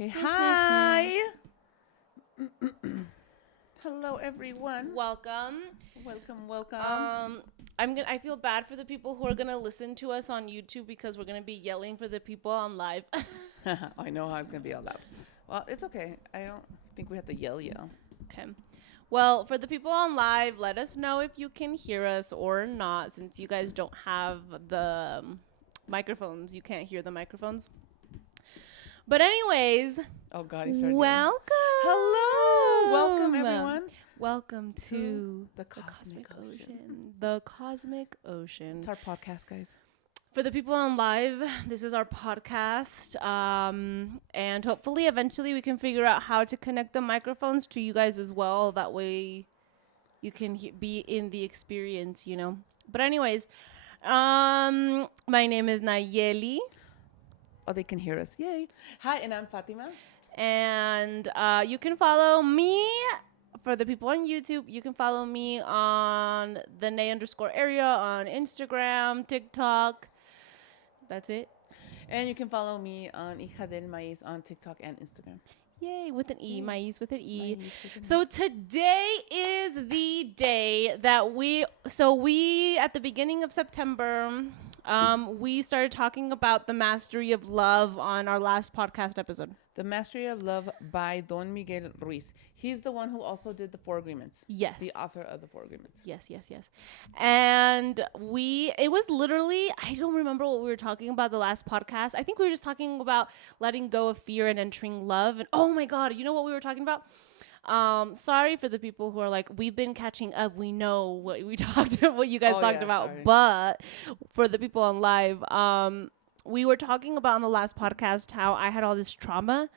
Okay, hi. Hello, everyone. Welcome. Welcome. I feel bad for the people who are gonna listen to us on YouTube because we're gonna be yelling for the people on live. I know how it's gonna be all loud. Well, it's okay. I don't think we have to yell. Okay. Well, for the people on live, let us know if you can hear us or not, since you guys don't have the microphones. You can't hear the microphones. But anyways, Oh God, he started. welcome. Hello, welcome everyone. Welcome to the Cosmic Ocean. The Cosmic Ocean. It's our podcast, guys. For the people on live, this is our podcast. And hopefully eventually we can figure out how to connect the microphones to you guys as well. That way you can be in the experience, you know. But anyways, my name is Nayeli. Oh, they can hear us. Yay. Hi, and I'm Fatima. And you can follow me. For the people on YouTube, you can follow me on the Nay_area on Instagram, TikTok. That's it. And you can follow me on Hija del Maíz on TikTok and Instagram. Yay, with an E. Maíz with an E. Maíz. So today is the day that we at the beginning of September, we started talking about the mastery of love on our last podcast episode. The Mastery of Love by Don Miguel Ruiz. He's the one who also did the Four Agreements. Yes. The author of the Four Agreements. Yes. And it was literally, I don't remember what we were talking about the last podcast. I think we were just talking about letting go of fear and entering love. And oh my God, you know what we were talking about? Sorry for the people who are like, we've been catching up. We know what we what you guys talked about. Sorry. But for the people on live, we were talking about on the last podcast how I had all this trauma,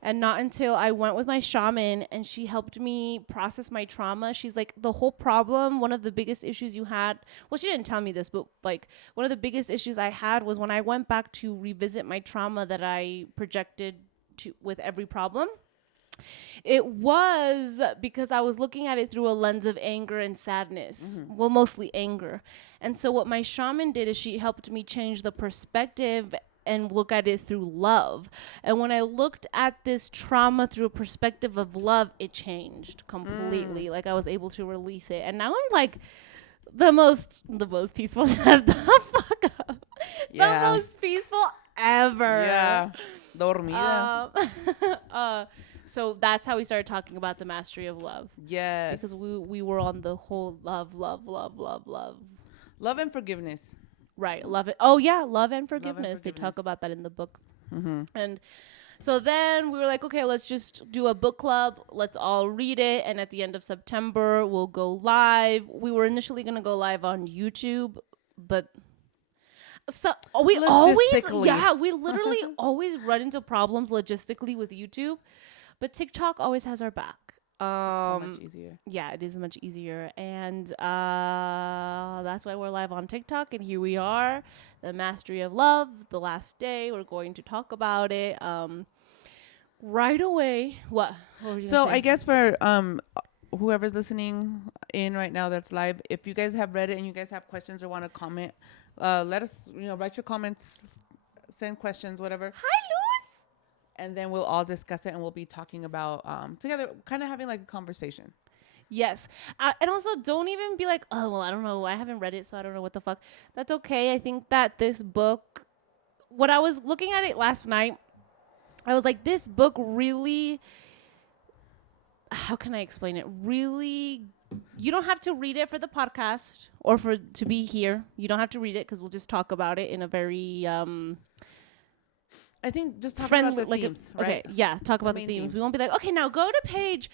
and not until I went with my shaman and she helped me process my trauma. She's like, the whole problem, one of the biggest issues you had, well, she didn't tell me this, but like one of the biggest issues I had was when I went back to revisit my trauma that I projected with every problem. It was because I was looking at it through a lens of anger and sadness. Mm-hmm. Well, mostly anger. And so what my shaman did is she helped me change the perspective and look at it through love. And when I looked at this trauma through a perspective of love, it changed completely. Like I was able to release it. And now I'm like the most peaceful. Shut the fuck up. Yeah. The most peaceful ever. Yeah. Dormida. So that's how we started talking about the mastery of love. Yes. Because we were on the whole love. Love and forgiveness. Right. Love it. Oh, yeah. Love and forgiveness. They talk about that in the book. Mm-hmm. And so then we were like, okay, let's just do a book club. Let's all read it. And at the end of September, we'll go live. We were initially going to go live on YouTube, but... So we literally always run into problems logistically with YouTube. But TikTok always has our back. So much easier. Yeah, it is much easier. And that's why we're live on TikTok. And here we are, the Mastery of Love, the last day. We're going to talk about it right away. What were you so gonna say? I guess for whoever's listening in right now that's live, if you guys have read it and you guys have questions or want to comment, let us, write your comments, send questions, whatever. Hi, Luz. And then we'll all discuss it and we'll be talking about together, kind of having like a conversation. Yes. And also don't even be like, oh, well, I don't know. I haven't read it, so I don't know what the fuck. That's okay. I think that this book, when I was looking at it last night, I was like, this book really, how can I explain it? Really, you don't have to read it for the podcast or to be here. You don't have to read it because we'll just talk about it in a very... I think just talk friendly, about the themes, right? Okay, yeah, talk about the themes. We won't be like, okay, now go to page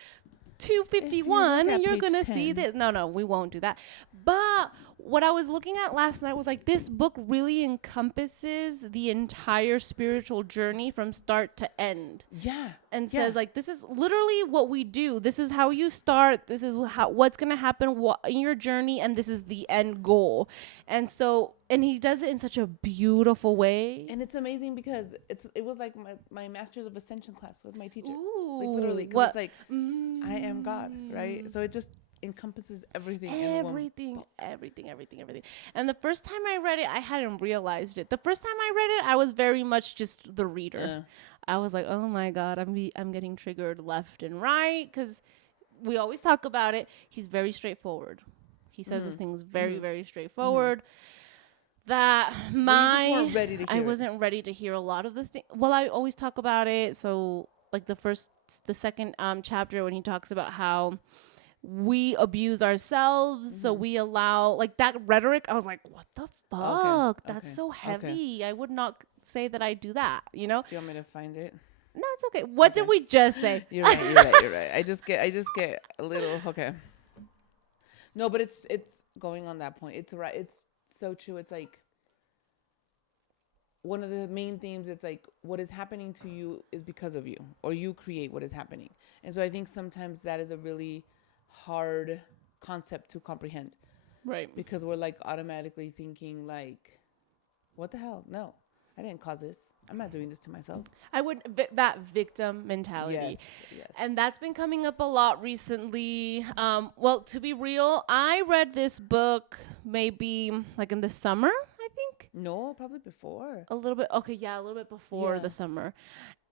251 and you're going to see this. No, we won't do that. But what I was looking at last night was like, this book really encompasses the entire spiritual journey from start to end. Yeah. And says like, this is literally what we do. This is how you start. This is what's going to happen in your journey. And this is the end goal. And so, and he does it in such a beautiful way. And it's amazing because it was like my Masters of Ascension class with my teacher. Ooh, like literally, because it's like, I am God, right? So it just encompasses everything. Everything. And the first time I read it, I hadn't realized it. The first time I read it, I was very much just the reader. I was like, oh my God, I'm getting triggered left and right because we always talk about it. He's very straightforward. He says his things very, very straightforward. That So you just weren't ready to I hear it. wasn't ready to hear a lot of the things. Well, I always talk about it. So like the second chapter when he talks about how we abuse ourselves, so we allow like that rhetoric. I was like, what the fuck? That's okay, so okay. heavy. I would not say that I do that. You know? Do you want me to find it? No, it's okay. What did we just say? You're right. You're right. You're right. I just get a little okay. No, but it's going on that point. It's right. It's so true. It's like one of the main themes. It's like what is happening to you is because of you, or you create what is happening. And so I think sometimes that is a really hard concept to comprehend, Right. because we're like automatically thinking like, what the hell? No, I didn't cause this. I'm not doing this to myself. I would that victim mentality. Yes. And that's been coming up a lot recently. Well, to be real, I read this book maybe like in the summer, I think. No, probably before. A little bit. Okay, yeah, a little bit before Yeah. the summer.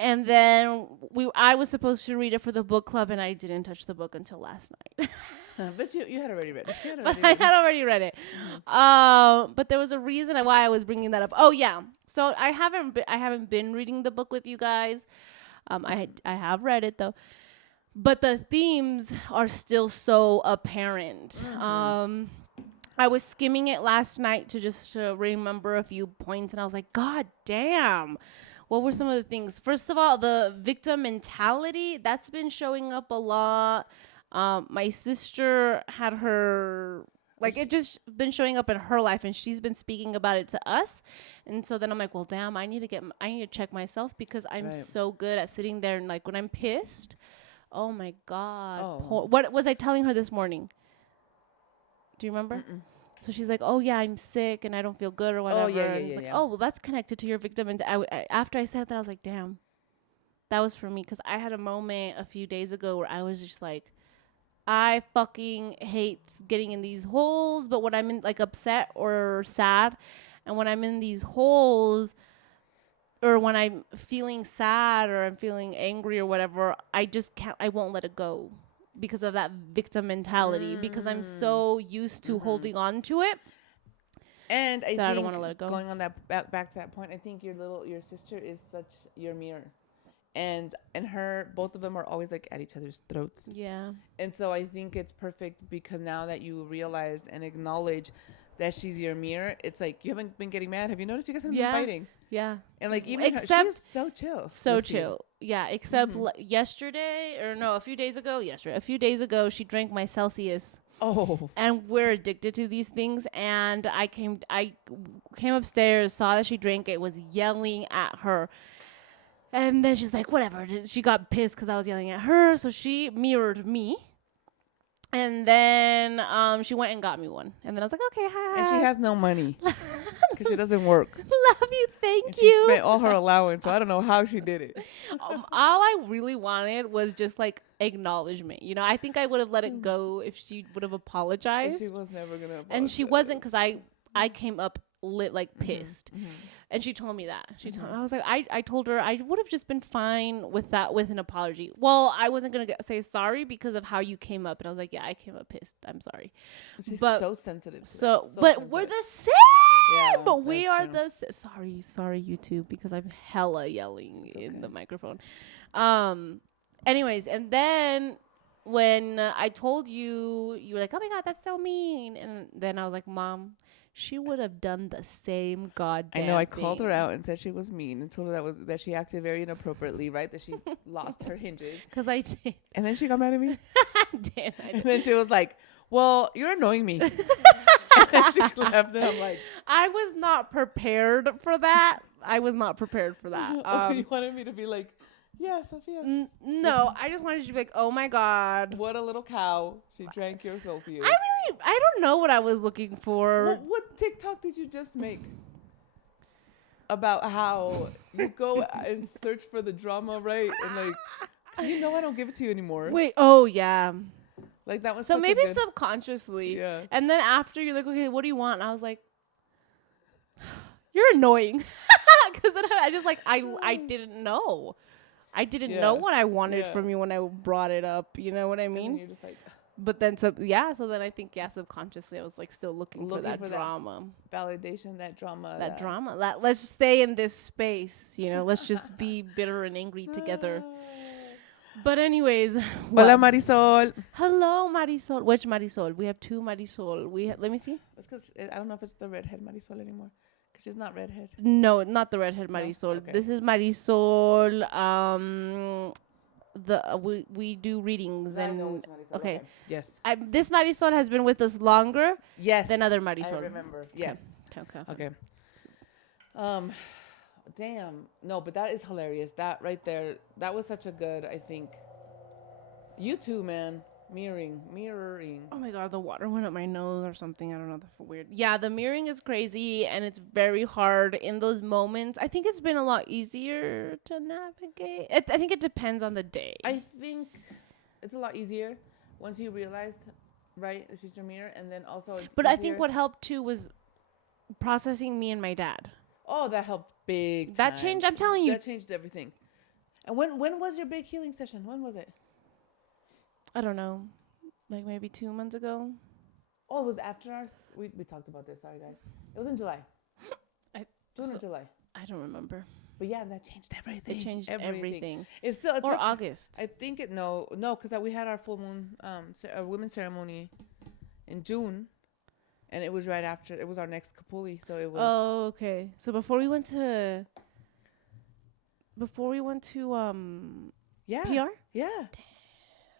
And then I was supposed to read it for the book club, and I didn't touch the book until last night. But you had already read it. You had But already I read it. had already read it. But there was a reason why I was bringing that up. Oh yeah. So I haven't been reading the book with you guys. I have read it though. But the themes are still so apparent. I was skimming it last night to remember a few points, and I was like, God damn. What were some of the things? First of all, the victim mentality, that's been showing up a lot. My sister had her, like, it just been showing up in her life, and she's been speaking about it to us. And so then I'm like, well, damn, I need to check myself, because I'm Right. so good at sitting there and like when I'm pissed. Oh my God. Oh. What was I telling her this morning? Do you remember? So she's like, oh yeah, I'm sick and I don't feel good or whatever. And it's like, oh, well, that's connected to your victim. And after I said that, I was like, damn, that was for me. Because I had a moment a few days ago where I was just like, I fucking hate getting in these holes. But when I'm in like upset or sad, and when I'm in these holes, or when I'm feeling sad or I'm feeling angry or whatever, I won't let it go because of that victim mentality, because I'm so used to holding on to it. And I think I don't wanna let it go. Going on that back to that point, I think your sister is such your mirror, and both of them are always like at each other's throats. Yeah. And so I think it's perfect, because now that you realize and acknowledge that she's your mirror, it's like you haven't been getting mad. Have you noticed you guys haven't been fighting? Yeah. And like even Except- she's so chill. So with you. chill. Yeah. Except a few days ago, she drank my Celsius. Oh. And we're addicted to these things. And I came upstairs, saw that she drank it, was yelling at her. And then she's like, whatever. She got pissed because I was yelling at her. So she mirrored me. And then she went and got me one. And then I was like, okay, hi. And she has no money because she doesn't work. Love you. Thank And she you. spent all her allowance, so I don't know how she did it. All I really wanted was just like acknowledgement. You know, I think I would have let it go if she would have And apologized. she was never gonna. And she apologize. wasn't, because I came up lit like pissed. And she told me that. I was like, I told her I would have just been fine with that, with an apology. Well, I wasn't going to say sorry because of how you came up. And I was like, yeah, I came up pissed. I'm sorry. She's but- so sensitive. So, So but sensitive. we're the same. Yeah, But we that's are true. sorry, YouTube, because I'm hella yelling in okay. the microphone. Anyways, and then when I told you, you were like, oh my God, that's so mean. And then I was like, Mom, she would have done the same goddamn I know. I called her thing. out and said she was mean, and told her that she acted very inappropriately, right? That she lost her hinges, Because I did. and then she got mad at me, I did. and then she was like, "Well, you're annoying me." And then she left, and I'm like, I was not prepared for that. "You wanted me to be like, yeah, Sophia, No, I just wanted you to be like, oh my God. what a little cow. She drank your Celsius." I don't know what I was looking for. What TikTok did you just make about how you go and search for the drama, right? And like, 'cause you know I don't give it to you anymore. Wait, oh yeah. Like that was So such a maybe good- subconsciously. Yeah. And then after you're like, okay, what do you want? And I was like, you're annoying. Because then I just like, I didn't know. I didn't Yeah. know what I wanted Yeah. from you when I brought it up. You know what I And then mean? you're just like But then, so then I think, subconsciously, I was like still looking for that drama. validation, that drama. That drama. Let's just stay in this space, let's just be bitter and angry together. But anyways, Hola, well, Marisol. hello, Marisol. Which Marisol? We have two Marisol. Let me see. It's because I don't know if it's the redhead Marisol anymore. Because she's not redhead. No, not the redhead No? Marisol. Okay. This is Marisol. We do readings and okay. Yes. This Marisol has been with us longer Yes. than other Marisol. I remember. Yes. Okay. Damn. No, but that is hilarious. That right there, that was such a good, I think. You too, man. Mirroring. Oh my god, the water went up my nose or something. I don't know. That's weird. Yeah, the mirroring is crazy and it's very hard in those moments. I think it's been a lot easier to navigate. I think it depends on the day. I think it's a lot easier once you realize, right, it's just your mirror, and then also. But I think what helped too was processing me and my dad. Oh, that helped big. That changed. I'm telling you. That changed everything. And when was your big healing session? When was it? I don't know, like maybe 2 months ago. Oh, it was after ours. We talked about this. Sorry, guys. It was in July. June or July. I don't remember. But yeah, that changed everything. It changed everything. It's still or August. I think it because we had our full moon women's ceremony in June, and it was right after. It was our next Kapuli, so it was. Oh, okay. So before we went to Yeah. PR. Yeah.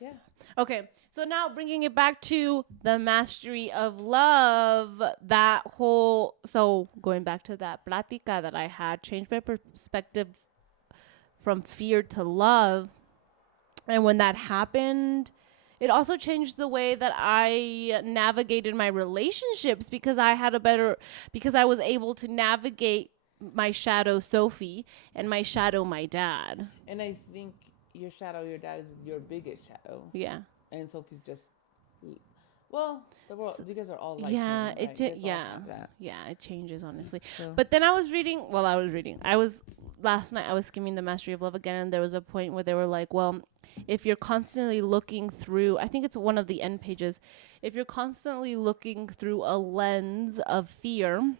Yeah. Okay, so now bringing it back to the mastery of love, going back to that plática that I had, changed my perspective from fear to love. And when that happened, it also changed the way that I navigated my relationships because I was able to navigate my shadow Sophie and my shadow my dad. And I think your dad is your biggest shadow. Yeah. And Sophie's just, well, the world. You guys are all like. Yeah, him, it right? did. You guys all Yeah, have that. yeah, it changes honestly. So. But then last night I was skimming the Mastery of Love again, and there was a point where they were like, well, if you're constantly looking through, I think it's one of the end pages, if you're constantly looking through a lens of fear,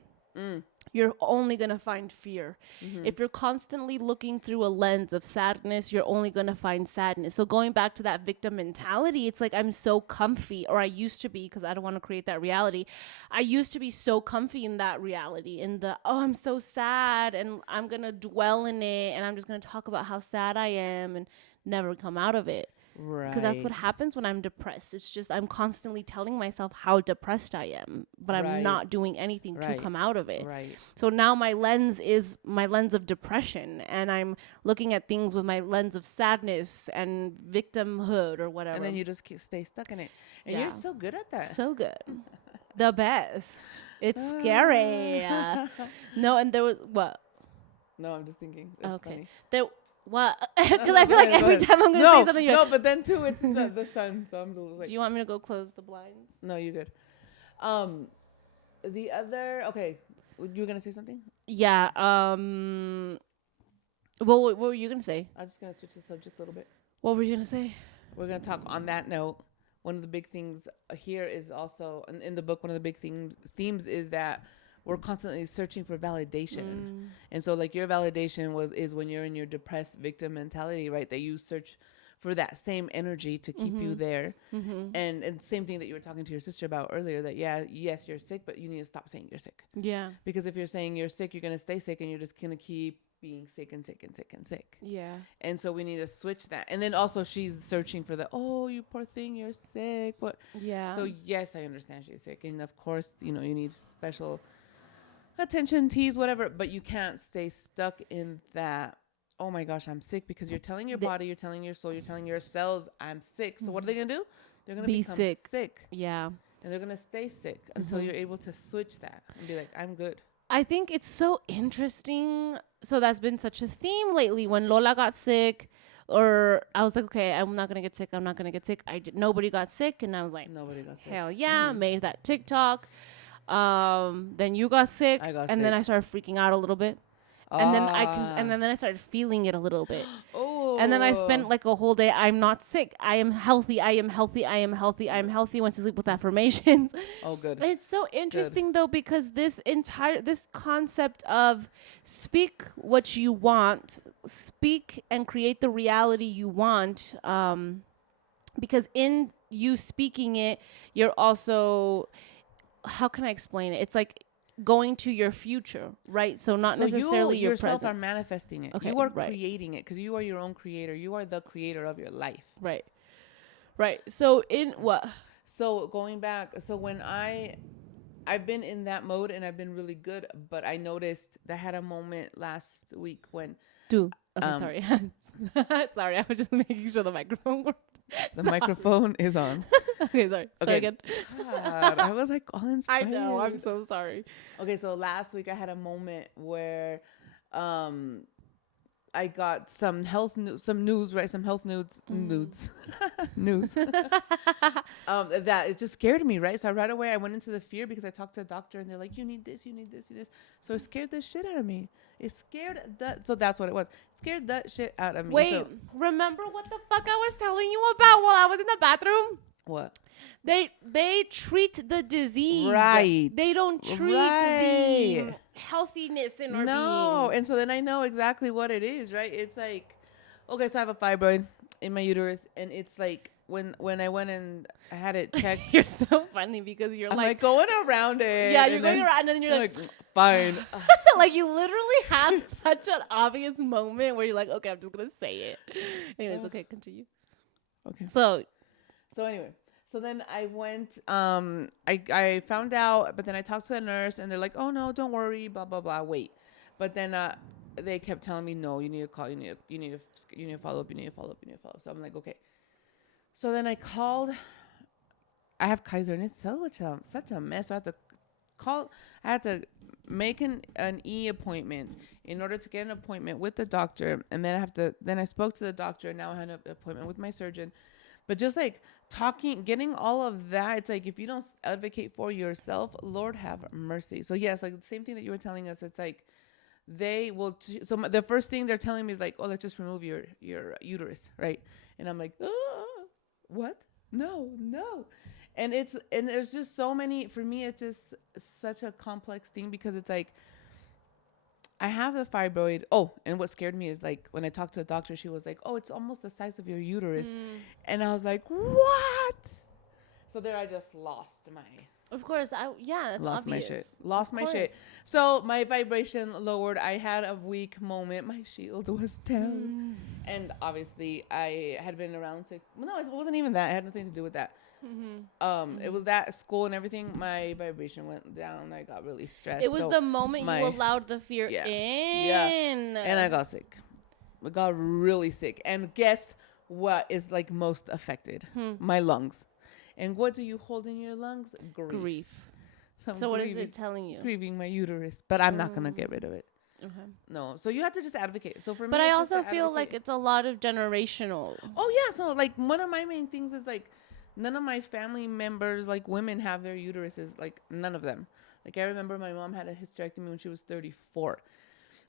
you're only going to find fear. Mm-hmm. If you're constantly looking through a lens of sadness, you're only going to find sadness. So going back to that victim mentality, it's like I'm so comfy, or I used to be, because I don't want to create that reality. I used to be so comfy in that reality, I'm so sad, and I'm going to dwell in it, and I'm just going to talk about how sad I am and never come out of it. Right. Because that's what happens when I'm depressed. It's just I'm constantly telling myself how depressed I am, but I'm not doing anything to come out of it. Right. So now my lens is my lens of depression, and I'm looking at things with my lens of sadness and victimhood or whatever. And then you just stay stuck in it. And you're so good at that. So good. The best. It's scary. No, and there was what? No, I'm just thinking. It's okay. Funny. What? Because I feel like every time I'm going to say something, you're No, but then too, it's the sun. So I'm like. Do you want me to go close the blinds? No, you're good. The other, okay. You were going to say something? Yeah. What were you going to say? I'm just going to switch the subject a little bit. What were you going to say? We're going to talk on that note. One of the big things here is also, in the book, one of the big themes is that we're constantly searching for validation. And so like your validation is when you're in your depressed victim mentality, right? That you search for that same energy to keep you there. And same thing that you were talking to your sister about earlier, that yes, you're sick, but you need to stop saying you're sick. Yeah. Because if you're saying you're sick, you're going to stay sick, and you're just going to keep being sick and sick and sick and sick. Yeah. And so we need to switch that. And then also she's searching for oh, you poor thing, you're sick. What? Yeah. So yes, I understand she's sick. And of course, you need special attention, tease, whatever, but you can't stay stuck in that, oh my gosh, I'm sick, because you're telling your body, you're telling your soul, you're telling your cells, I'm sick. So what are they going to do? They're going to become sick. Yeah. And they're going to stay sick until you're able to switch that and be like, I'm good. I think it's so interesting. So that's been such a theme lately. When Lola got sick, or I was like, okay, I'm not going to get sick. I'm not going to get sick. Nobody got sick. And I was like, nobody got sick. Hell yeah. Made that TikTok. Then you got sick, then I started freaking out a little bit, and then I started feeling it a little bit. Oh, And then I spent like a whole day. I'm not sick. I am healthy. I am healthy. I am healthy. I am healthy. Went to sleep with affirmations. Oh, good. And it's so interesting though, because this concept of speak what you want, speak and create the reality you want. Because in you speaking it, you're also, how can I explain it? It's like going to your future, right? So not necessarily you your yourself present. are manifesting it. Okay, You are right. creating it because you are your own creator. You are the creator of your life. Right. Right. So in what? So going back, so when I've been in that mode and I've been really good, but I noticed that I had a moment last week when Okay, sorry. Sorry, I was just making sure the microphone worked. the microphone is on. Okay, sorry. Start Okay. again. God, I was like all I inspired. know. I'm so sorry. Okay, so last week I had a moment where I got some health news, some news, right? Some health news, news. That it just scared me, right? So right away I went into the fear because I talked to a doctor and they're like, you need this, you need this, you need this. So it scared the shit out of me. It scared that. So that's what it was. It scared that shit out of me. Wait, So, remember what the fuck I was telling you about while I was in the bathroom? what? They treat the disease. Right. They don't treat Right. the healthiness in our No. being. And so then I know exactly what it is, right? It's like, okay, so I have a fibroid in my uterus, and it's like when I went and I had it checked. You're so funny because you're I'm like, like going around it. yeah, you're and going then around and then you're I'm like, fine. like you literally have such an obvious moment where you're like, okay, I'm just gonna say it. Anyways, okay, continue. Okay. So Anyway, so then I went, I found out, but then I talked to the nurse and they're like, oh no, don't worry, blah, blah, blah, wait. But then, they kept telling me, no, you need to call, you need to follow up, you need to follow up, you need to follow up. So I'm like, okay. So then I called, I have Kaiser and it's such a mess. So I had to make an E appointment in order to get an appointment with the doctor. And then I spoke to the doctor and now I had an appointment with my surgeon. But just like getting all of that, it's like if you don't advocate for yourself, Lord have mercy. So yes, like the same thing that you were telling us, it's like they will. The first thing they're telling me is like, oh, let's just remove your uterus, right? And I'm like, what? No. And there's just so many. For me, it's just such a complex thing because it's like, I have the fibroid. Oh, and what scared me is like when I talked to the doctor, she was like, oh, it's almost the size of your uterus. And I was like, what? So there I just lost my... of course, that's lost obvious. my shit. Lost my shit. So my vibration lowered. I had a weak moment. My shield was down. And obviously I had been around sick. Well, no, it wasn't even that. It had nothing to do with that. It was that school and everything. My vibration went down. I got really stressed. It was the moment you allowed the fear in. Yeah. And I got sick. I got really sick. And guess what is like most affected? My lungs. And what do you hold in your lungs? Grief. So what is it telling you? Grieving my uterus. But I'm not going to get rid of it. Okay. No. So you have to just advocate. So for me, but I also feel like it's a lot of generational. Oh, yeah. So like one of my main things is like none of my family members, like women, have their uteruses. Like none of them. Like I remember my mom had a hysterectomy when she was 34.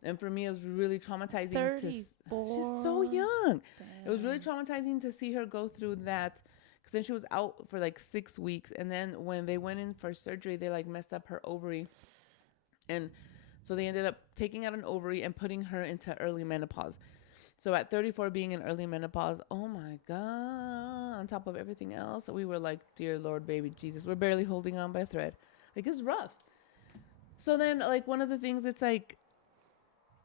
And for me, it was really traumatizing. 34. She's so young. Damn. It was really traumatizing to see her go through that. Because then she was out for like 6 weeks. And then when they went in for surgery, they like messed up her ovary. And so they ended up taking out an ovary and putting her into early menopause. So at 34 being in early menopause, oh my God, on top of everything else, we were like, dear Lord, baby Jesus, we're barely holding on by a thread. Like it's rough. So then like one of the things, it's like,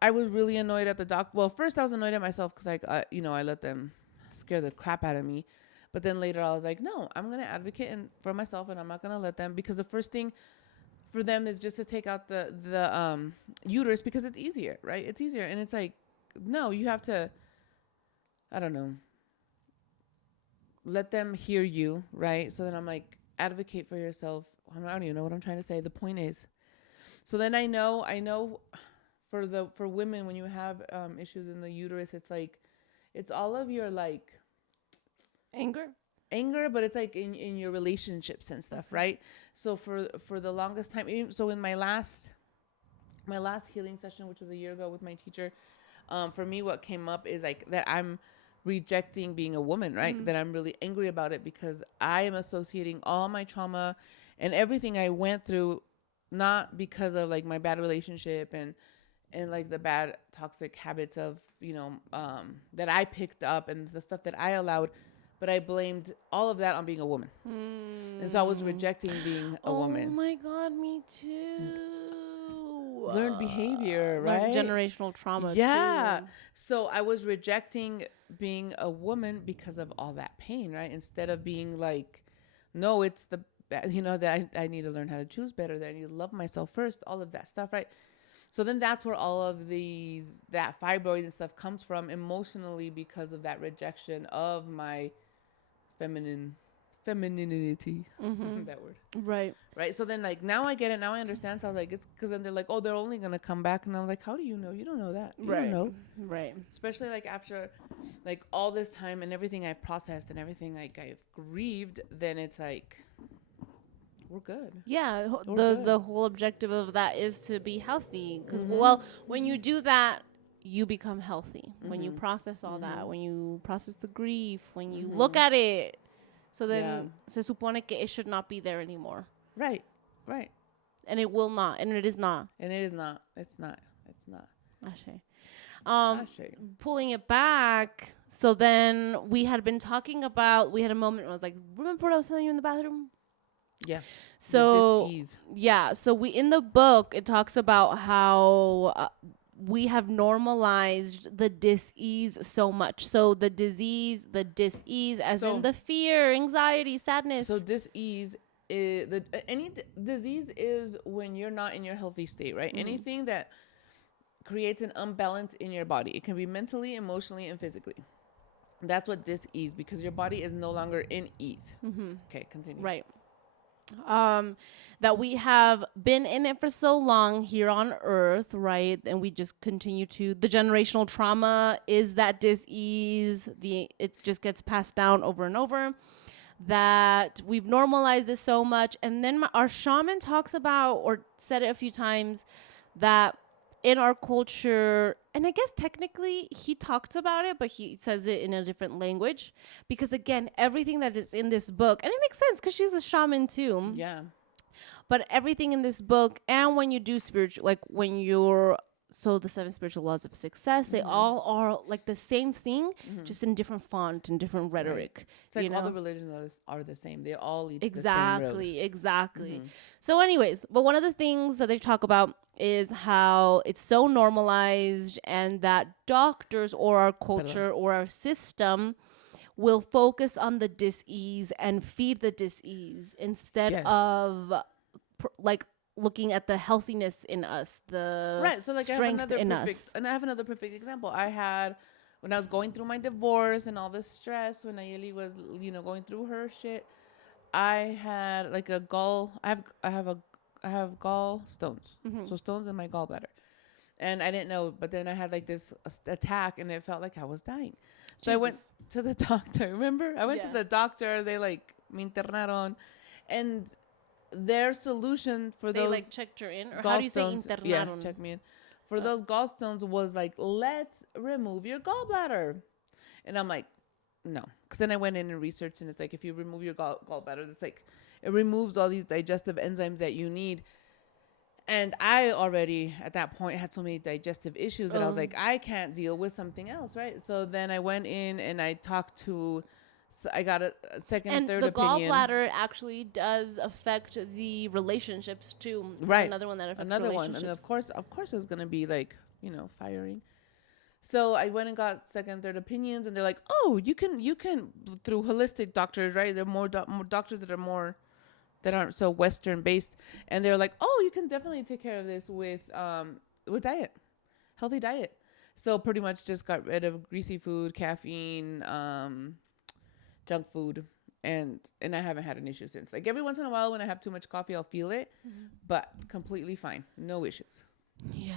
I was really annoyed at the doc. Well, first I was annoyed at myself because like, I let them scare the crap out of me. But then later I was like, no, I'm going to advocate for myself and I'm not going to let them, because the first thing for them is just to take out the uterus because it's easier, right? It's easier. And it's like, no, you have to, I don't know, let them hear you, right? So then I'm like, advocate for yourself. I don't even know what I'm trying to say. The point is, so then I know for women, when you have issues in the uterus, it's like, it's all of your like anger, but it's like in your relationships and stuff, right? So for the longest time, so in my last healing session, which was a year ago with my teacher, for me, what came up is like that rejecting being a woman, right? That I'm really angry about it because I am associating all my trauma and everything I went through, not because of like my bad relationship and like the bad toxic habits of, that I picked up and the stuff that I allowed, but I blamed all of that on being a woman. And so I was rejecting being a woman. Oh my God, me too. Learned behavior, right? Learned generational trauma yeah. too. So I was rejecting being a woman because of all that pain, right? Instead of being like, no, it's the, that I need to learn how to choose better, that I need to love myself first, all of that stuff, right? So then that's where all of that fibroid and stuff comes from emotionally because of that rejection of my femininity. That word. Right. So then like now I get it. Now I understand. So I was like, it's because then they're like, oh, they're only going to come back. And I'm like, how do you know? You don't know that. You don't know. Right. Especially like after like all this time and everything I've processed and everything like I've grieved, then it's like, we're good. Yeah. We're The whole objective of that is to be healthy. Because, well, when you do that, you become healthy. When you process all that, when you process the grief, when you look at it. So then se supone que it should not be there anymore. Right. And it will not. And it is not. And it is not. It's not. Ashe. Ashe. Pulling it back. So then we had been talking about, we had a moment where I was like, remember what I was telling you in the bathroom? Yeah. So, yeah. So we, in the book, it talks about how we have normalized the dis-ease so much. So the disease, the dis-ease, as in the fear, anxiety, sadness. So dis-ease is any disease is when you're not in your healthy state, right? Anything that creates an imbalance in your body. It can be mentally, emotionally, and physically. That's what dis-ease, because your body is no longer in ease. Okay, continue. Right. That we have been in it for so long here on earth, right? And we just continue to, the generational trauma is that dis-ease, it just gets passed down over and over, that we've normalized this so much. And then our shaman talks about, or said it a few times, that in our culture, and I guess technically he talked about it, but he says it in a different language, because again, everything that is in this book, and it makes sense because she's a shaman too. Yeah. But everything in this book, and when you do spiritual, like when you're, so the 7 spiritual laws of success, they all are like the same thing, just in different font and different rhetoric. Right. It's like all the religions are the same. They all lead to the same road. Exactly. So anyways, but one of the things that they talk about is how it's so normalized, and that doctors or our culture or our system will focus on the dis-ease and feed the dis-ease instead of like looking at the healthiness in us, the So like strength in us. And I have another perfect example. I had, when I was going through my divorce and all this stress, when Nayeli was, going through her shit, I had like I have gallstones. So stones in my gallbladder. And I didn't know, but then I had like this attack and it felt like I was dying. So I went to the doctor. Remember? I went to the doctor. They like me internaron, and their solution for those, they like checked her in, or how do you say internaron? Yeah, check me in. For those gallstones was like, let's remove your gallbladder. And I'm like, no. Because then I went in and researched, and it's like, if you remove your gallbladder, it's like, it removes all these digestive enzymes that you need. And I already, at that point, had so many digestive issues that I was like, I can't deal with something else, right? So then I went in and I talked to, I got a second and third opinion. And the gallbladder actually does affect the relationships too. Right. Another one that affects Another relationships. one. And of course it was going to be like, firing. So I went and got second and third opinions, and they're like, oh, you can through holistic doctors, right? There are more doctors that aren't so Western based, and they're like, oh, you can definitely take care of this with diet, healthy diet. So pretty much just got rid of greasy food, caffeine, junk food, and I haven't had an issue since. Like every once in a while when I have too much coffee, I'll feel it, but completely fine, no issues. Yeah.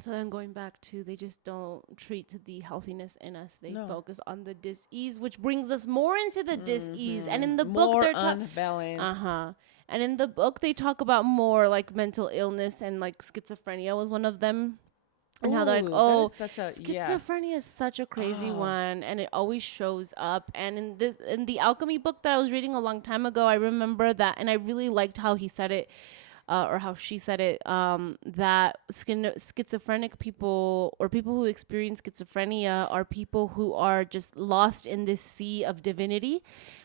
So then going back to, they just don't treat the healthiness in us. They focus on the dis-ease, which brings us more into the dis-ease. And in the book, they're unbalanced. And in the book, they talk about more like mental illness, and like schizophrenia was one of them. And how they're like, Ooh, that oh, is such a schizophrenia is such a crazy Oh. one, and it always shows up. And in the alchemy book that I was reading a long time ago, I remember that, and I really liked how he said it, or how she said it, that schizophrenic people, or people who experience schizophrenia, are people who are just lost in this sea of divinity,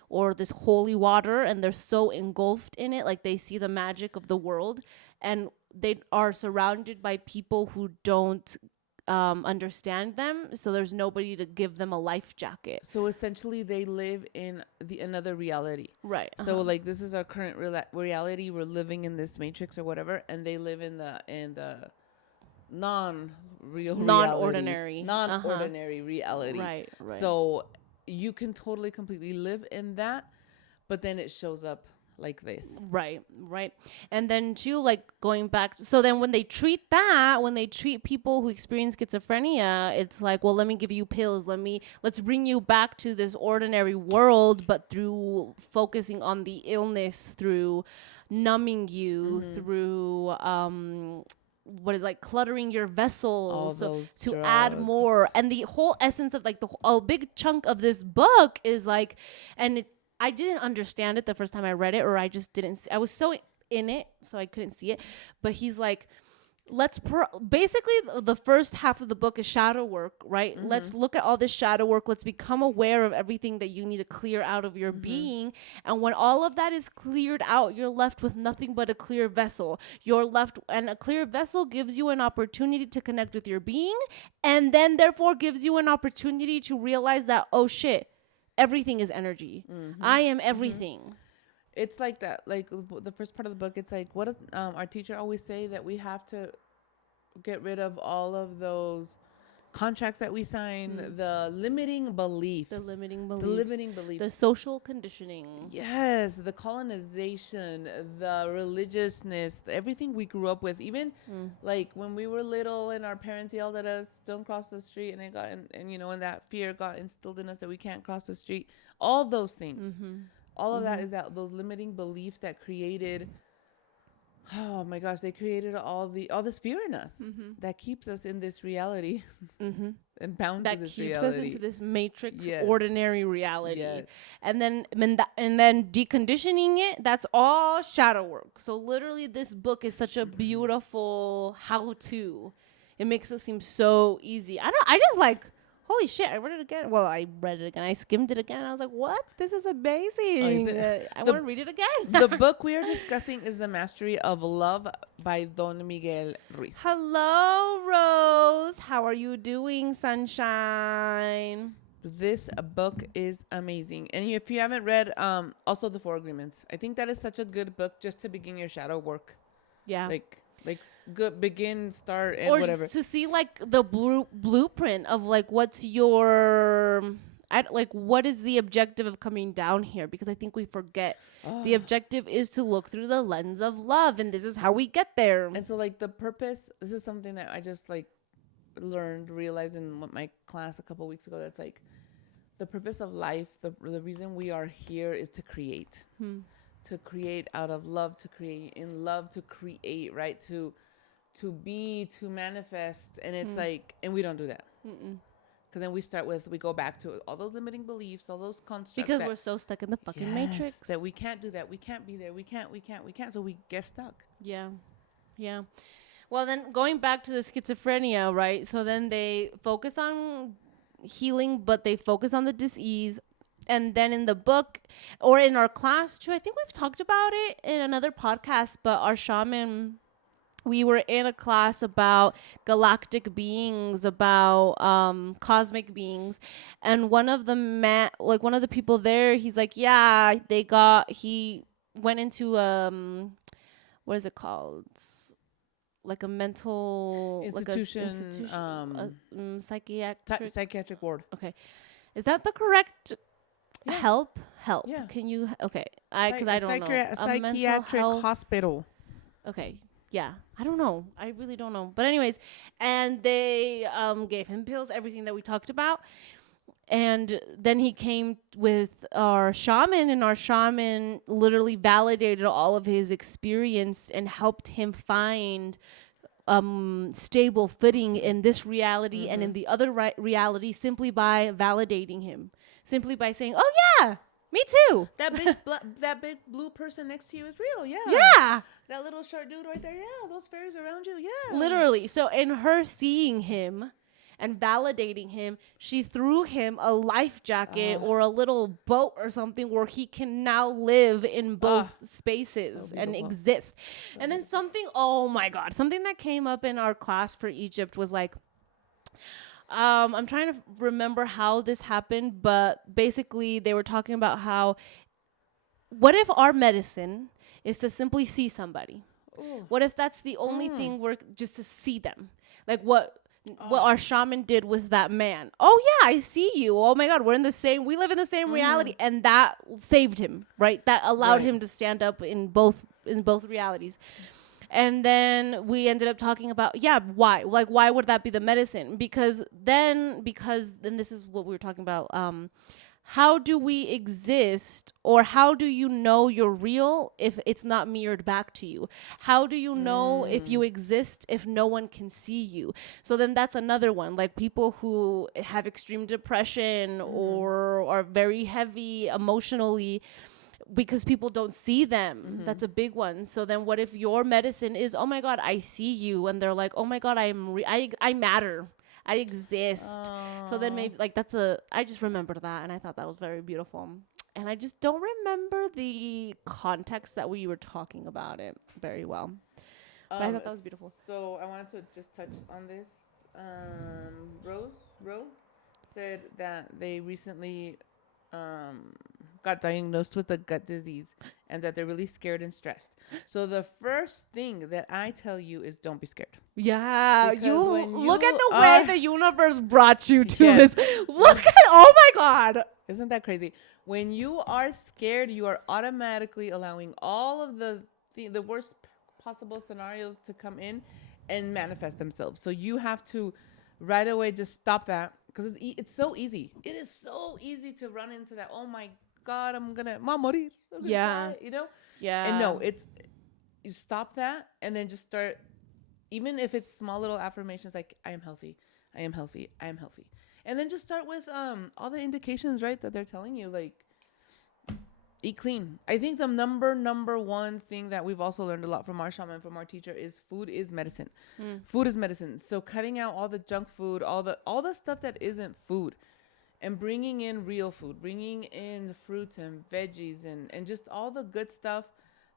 or this holy water, and they're so engulfed in it, like they see the magic of the world, and they are surrounded by people who don't understand them, so there's nobody to give them a life jacket. So essentially, they live in another reality. Right. So like this is our current reality. We're living in this matrix or whatever, and they live in the Non-ordinary. non-ordinary reality. Right. So you can totally completely live in that, but then it shows up like this. Right. And then too, like going back, so then when they treat people who experience schizophrenia, it's like, well, let me give you pills, let's bring you back to this ordinary world, but through focusing on the illness, through numbing you, through what is like cluttering your vessel, so to drugs. add more. And the whole essence of like a big chunk of this book is like, and I didn't understand it the first time I read it, or I just didn't I was so in it, so I couldn't see it. But he's like, basically the first half of the book is shadow work, right? Let's look at all this shadow work. Let's become aware of everything that you need to clear out of your being. And when all of that is cleared out, you're left with nothing but a clear vessel. And a clear vessel gives you an opportunity to connect with your being, and then therefore gives you an opportunity to realize that, oh shit, everything is energy. I am everything. It's like that. Like the first part of the book, it's like, what does our teacher always say? That we have to get rid of all of those contracts that we sign, the limiting beliefs. The social conditioning. Yes, the colonization, the religiousness, everything we grew up with. Even like when we were little and our parents yelled at us, "Don't cross the street," and it got and you know, and that fear got instilled in us that we can't cross the street. All those things, all of that is those limiting beliefs that created. Oh my gosh, they created all this fear in us that keeps us in this reality and bound to this reality. That keeps us into this matrix, ordinary reality. Yes. And then deconditioning it, that's all shadow work. So literally this book is such a beautiful how-to. It makes it seem so easy. I just like, holy shit, I read it again. Well, I read it again. I skimmed it again. I was like, what? This is amazing. I want to read it again. The book we are discussing is The Mastery of Love by Don Miguel Ruiz. Hello, Rose. How are you doing, sunshine? This book is amazing. And if you haven't read also The Four Agreements, I think that is such a good book just to begin your shadow work. Yeah. Like good begin, start, and or whatever. To see like the blueprint of like what's your what is the objective of coming down here, because I think we forget the objective is to look through the lens of love, and this is how we get there. And so like the purpose, this is something that I just like realized in my class a couple weeks ago, that's like the purpose of life, the reason we are here is to create. To create out of love, to create in love, to create, right? To be, to manifest. And it's like, and we don't do that. Because then we go back to all those limiting beliefs, all those constructs. Because we're so stuck in the fucking matrix. That we can't do that. We can't be there. We can't. So we get stuck. Yeah. Well, then going back to the schizophrenia, right? So then they focus on healing, but they focus on the disease. And then in the book, or in our class too, I think we've talked about it in another podcast, but our shaman, we were in a class about galactic beings, about cosmic beings. And one of the people there, he's like, yeah, he went into, what is it called? Like a mental institution, psychiatric ward. Okay. Is that the correct... Yeah. Help. Yeah. Can you? Okay. Because I don't know. A psychiatric hospital. Okay. Yeah. I don't know. I really don't know. But anyways, and they gave him pills, everything that we talked about. And then he came with our shaman, and our shaman literally validated all of his experience and helped him find stable footing in this reality and in the other reality simply by validating him, simply by saying, oh yeah, me too. That big blue person next to you is real. Yeah. Yeah. That little short dude right there. Yeah. Those fairies around you. Yeah. Literally. So in her seeing him and validating him, she threw him a life jacket or a little boat or something where he can now live in both spaces and exist. And then something, oh my God, something that came up in our class for Egypt was like, I'm trying to remember how this happened, but basically they were talking about how, what if our medicine is to simply see somebody? Ooh. What if that's the only thing we're just to see them? Like what our shaman did with that man. Oh yeah, I see you. Oh my God, we live in the same reality, and that saved him, right? That allowed him to stand up in both realities. And then we ended up talking about, why? Like, why would that be the medicine? Because then this is what we were talking about. How do we exist, or how do you know you're real if it's not mirrored back to you? How do you know if you exist if no one can see you? So then that's another one. Like people who have extreme depression or are very heavy emotionally, because people don't see them. That's a big one. So then what if your medicine is, oh my God, I see you, and they're like, oh my God, I matter, I exist. So then maybe like I just remembered that, and I thought that was very beautiful. And I just don't remember the context that we were talking about it very well. But I thought that was beautiful. So I wanted to just touch on this. Rose said that they recently got diagnosed with a gut disease, and that they're really scared and stressed. So the first thing that I tell you is don't be scared. Yeah, you look at the way the universe brought you to this. Look at, oh my God. Isn't that crazy? When you are scared, you are automatically allowing all of the worst possible scenarios to come in and manifest themselves. So you have to right away just stop that, because it's so easy. It is so easy to run into that. Oh my God, I'm gonna morir. Yeah. Die, you know? Yeah. And no, you stop that and then just start, even if it's small little affirmations like, I am healthy, I am healthy, I am healthy. And then just start with all the indications, right, that they're telling you, like eat clean. I think the number one thing that we've also learned a lot from our shaman, from our teacher, is food is medicine. Food is medicine. So cutting out all the junk food, all the stuff that isn't food, and bringing in real food, bringing in fruits and veggies and just all the good stuff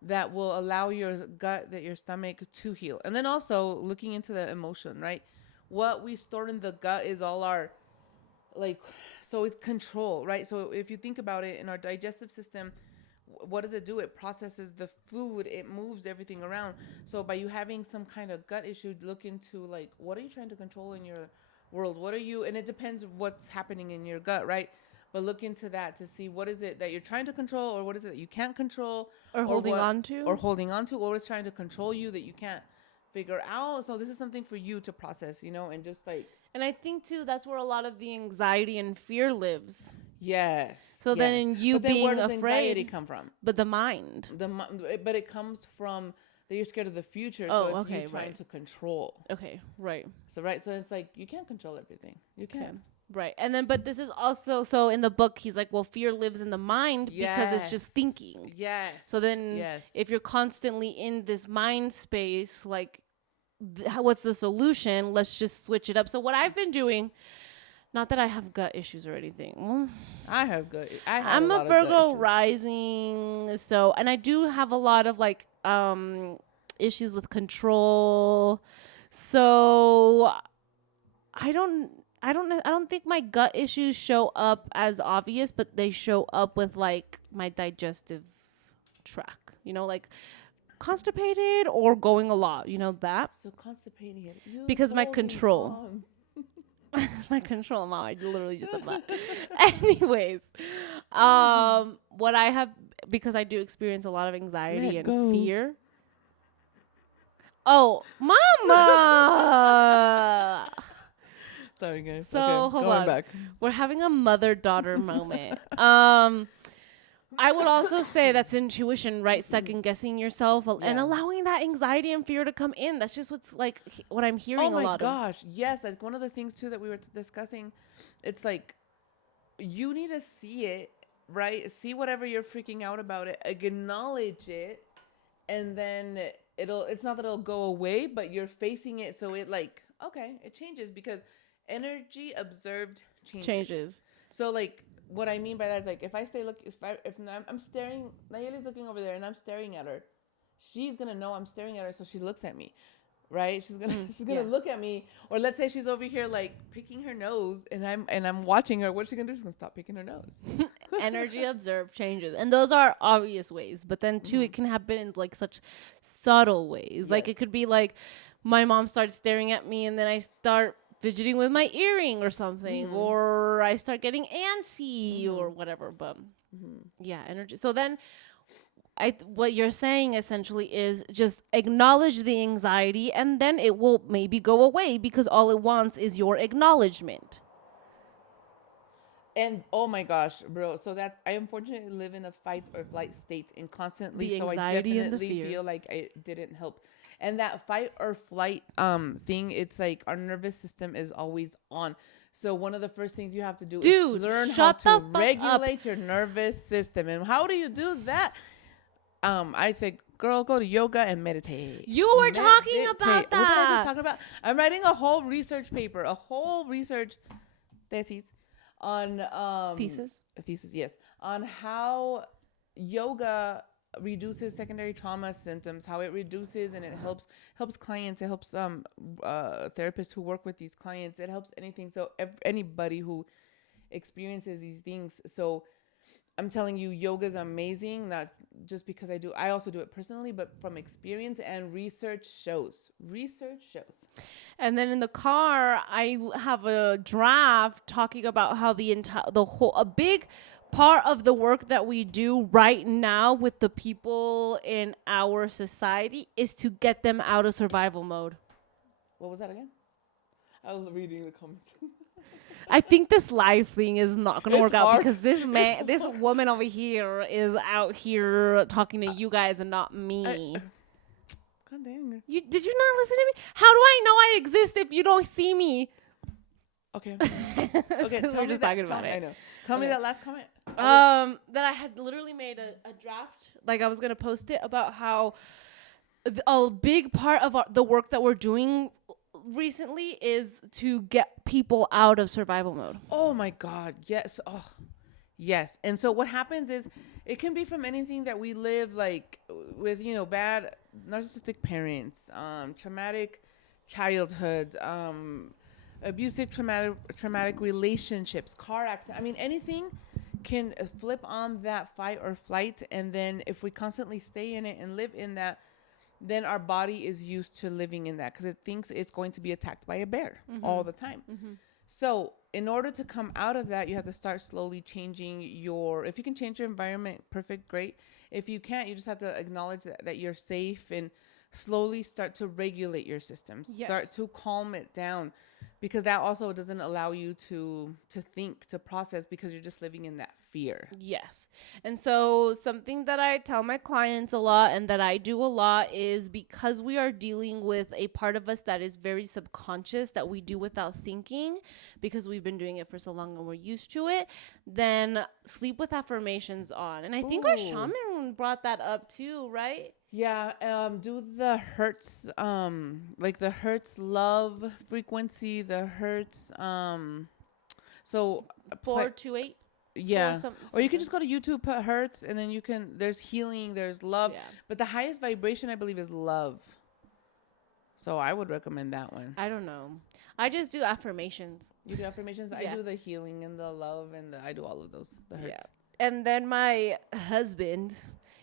that will allow your gut, that your stomach to heal. And then also looking into the emotion, right? What we store in the gut is all our, like, so it's control, right? So if you think about it, in our digestive system, what does it do? It processes the food, it moves everything around. So by you having some kind of gut issue, look into like, what are you trying to control in your world? What are you, and it depends what's happening in your gut, right? But look into that to see what is it that you're trying to control, or what is it that you can't control, or holding on to, or is trying to control you that you can't figure out. So this is something for you to process, you know, and just like. And I think too, that's where a lot of the anxiety and fear lives. Yes. So then in you being where does afraid, anxiety come from? But the mind. But it comes from that you're scared of the future. Oh, so it's okay, you trying right. to control. Okay, right. So it's like you can't control everything. You can't. Okay. Right. And then, but this is also, so in the book, he's like, well, fear lives in the mind because it's just thinking. Yes. So then if you're constantly in this mind space, like, what's the solution? Let's just switch it up. So what I've been doing, not that I have gut issues or anything. Well, I'm a Virgo rising. So, and I do have a lot of like, issues with control. So I don't think my gut issues show up as obvious, but they show up with like my digestive tract, you know, like constipated or going a lot, you know, that. So constipated. Because my control. My control, Mom. I literally just said that. Anyways, what I have, because I do experience a lot of anxiety and fear. Oh, Mama! Sorry, guys. So okay, hold on. Back. We're having a mother-daughter moment. I would also say that's intuition, right? Second guessing yourself and Yeah. allowing that anxiety and fear to come in. That's just what's like what I'm hearing Oh a my lot of. gosh. Yes. Like one of the things too that we were discussing, it's like you need to see it, right? See whatever you're freaking out about it, acknowledge it, and then it's not that it'll go away, but you're facing it so it like, okay, it changes because energy observed changes. So like what I mean by that is like if I stay look if I'm staring, Nayeli's looking over there and I'm staring at her, she's gonna know I'm staring at her, so she looks at me, right? She's gonna look at me. Or let's say she's over here like picking her nose and I'm watching her. What's she gonna do? She's gonna stop picking her nose. Energy observed changes, and those are obvious ways, but then too it can happen in like such subtle ways. Like Yes. it could be like my mom starts staring at me and then I start fidgeting with my earring or something, or I start getting antsy or whatever. But yeah, energy. So then what you're saying essentially is just acknowledge the anxiety and then it will maybe go away because all it wants is your acknowledgement. And oh my gosh, bro. So that I unfortunately live in a fight or flight state and constantly. The So I anxiety and the definitely fear. feel like I didn't help. And that fight or flight thing, it's like our nervous system is always on. So one of the first things you have to do Dude, is learn how shut to the fuck regulate your nervous system. And how do you do that? I say, girl, go to yoga and meditate. You were talking about What was I that. just talking about? I'm writing a whole research paper, thesis on Thesis? yes, on how yoga reduces secondary trauma symptoms, how it reduces and it helps clients, it helps therapists who work with these clients, it helps anything. So anybody who experiences these things. So I'm telling you, yoga is amazing. Not just because I also do it personally, but from experience and research shows. And then in the car, I have a draft talking about how a big part of the work that we do right now with the people in our society is to get them out of survival mode. What was that again? I was reading the comments. I think this live thing is not going to work out hard. because this woman over here is out here talking to you guys and not me. God dang it. Did you not listen to me? How do I know I exist if you don't see me? Okay. Okay, we're just talking about it. I know. Tell me that last comment. That I had literally made a draft, like I was gonna post it about how a big part of the work that we're doing recently is to get people out of survival mode. Oh my God. Yes. Oh, yes. And so what happens is it can be from anything that we live like with, bad narcissistic parents, traumatic childhoods, abusive traumatic relationships, car accident. I mean, anything can flip on that fight or flight. And then if we constantly stay in it and live in that, then our body is used to living in that because it thinks it's going to be attacked by a bear all the time. So in order to come out of that, you have to start slowly changing if you can change your environment, perfect, great. If you can't, you just have to acknowledge that you're safe and slowly start to regulate your systems, start to calm it down, because that also doesn't allow you to think, to process, because you're just living in that fear. Yes. And so something that I tell my clients a lot and that I do a lot is because we are dealing with a part of us that is very subconscious that we do without thinking because we've been doing it for so long and we're used to it, then sleep with affirmations on. And I think our shaman brought that up too, right? Yeah, do the Hertz, like the Hertz love frequency, the Hertz, so 428. yeah, or you can something. just go to YouTube, put Hertz, and then there's healing, there's love, Yeah. but the highest vibration I believe is love. So I would recommend that one. I don't know. I just do affirmations. You do affirmations. Yeah. I do the healing and the love, and I do all of those. The Hertz. Yeah. And then my husband,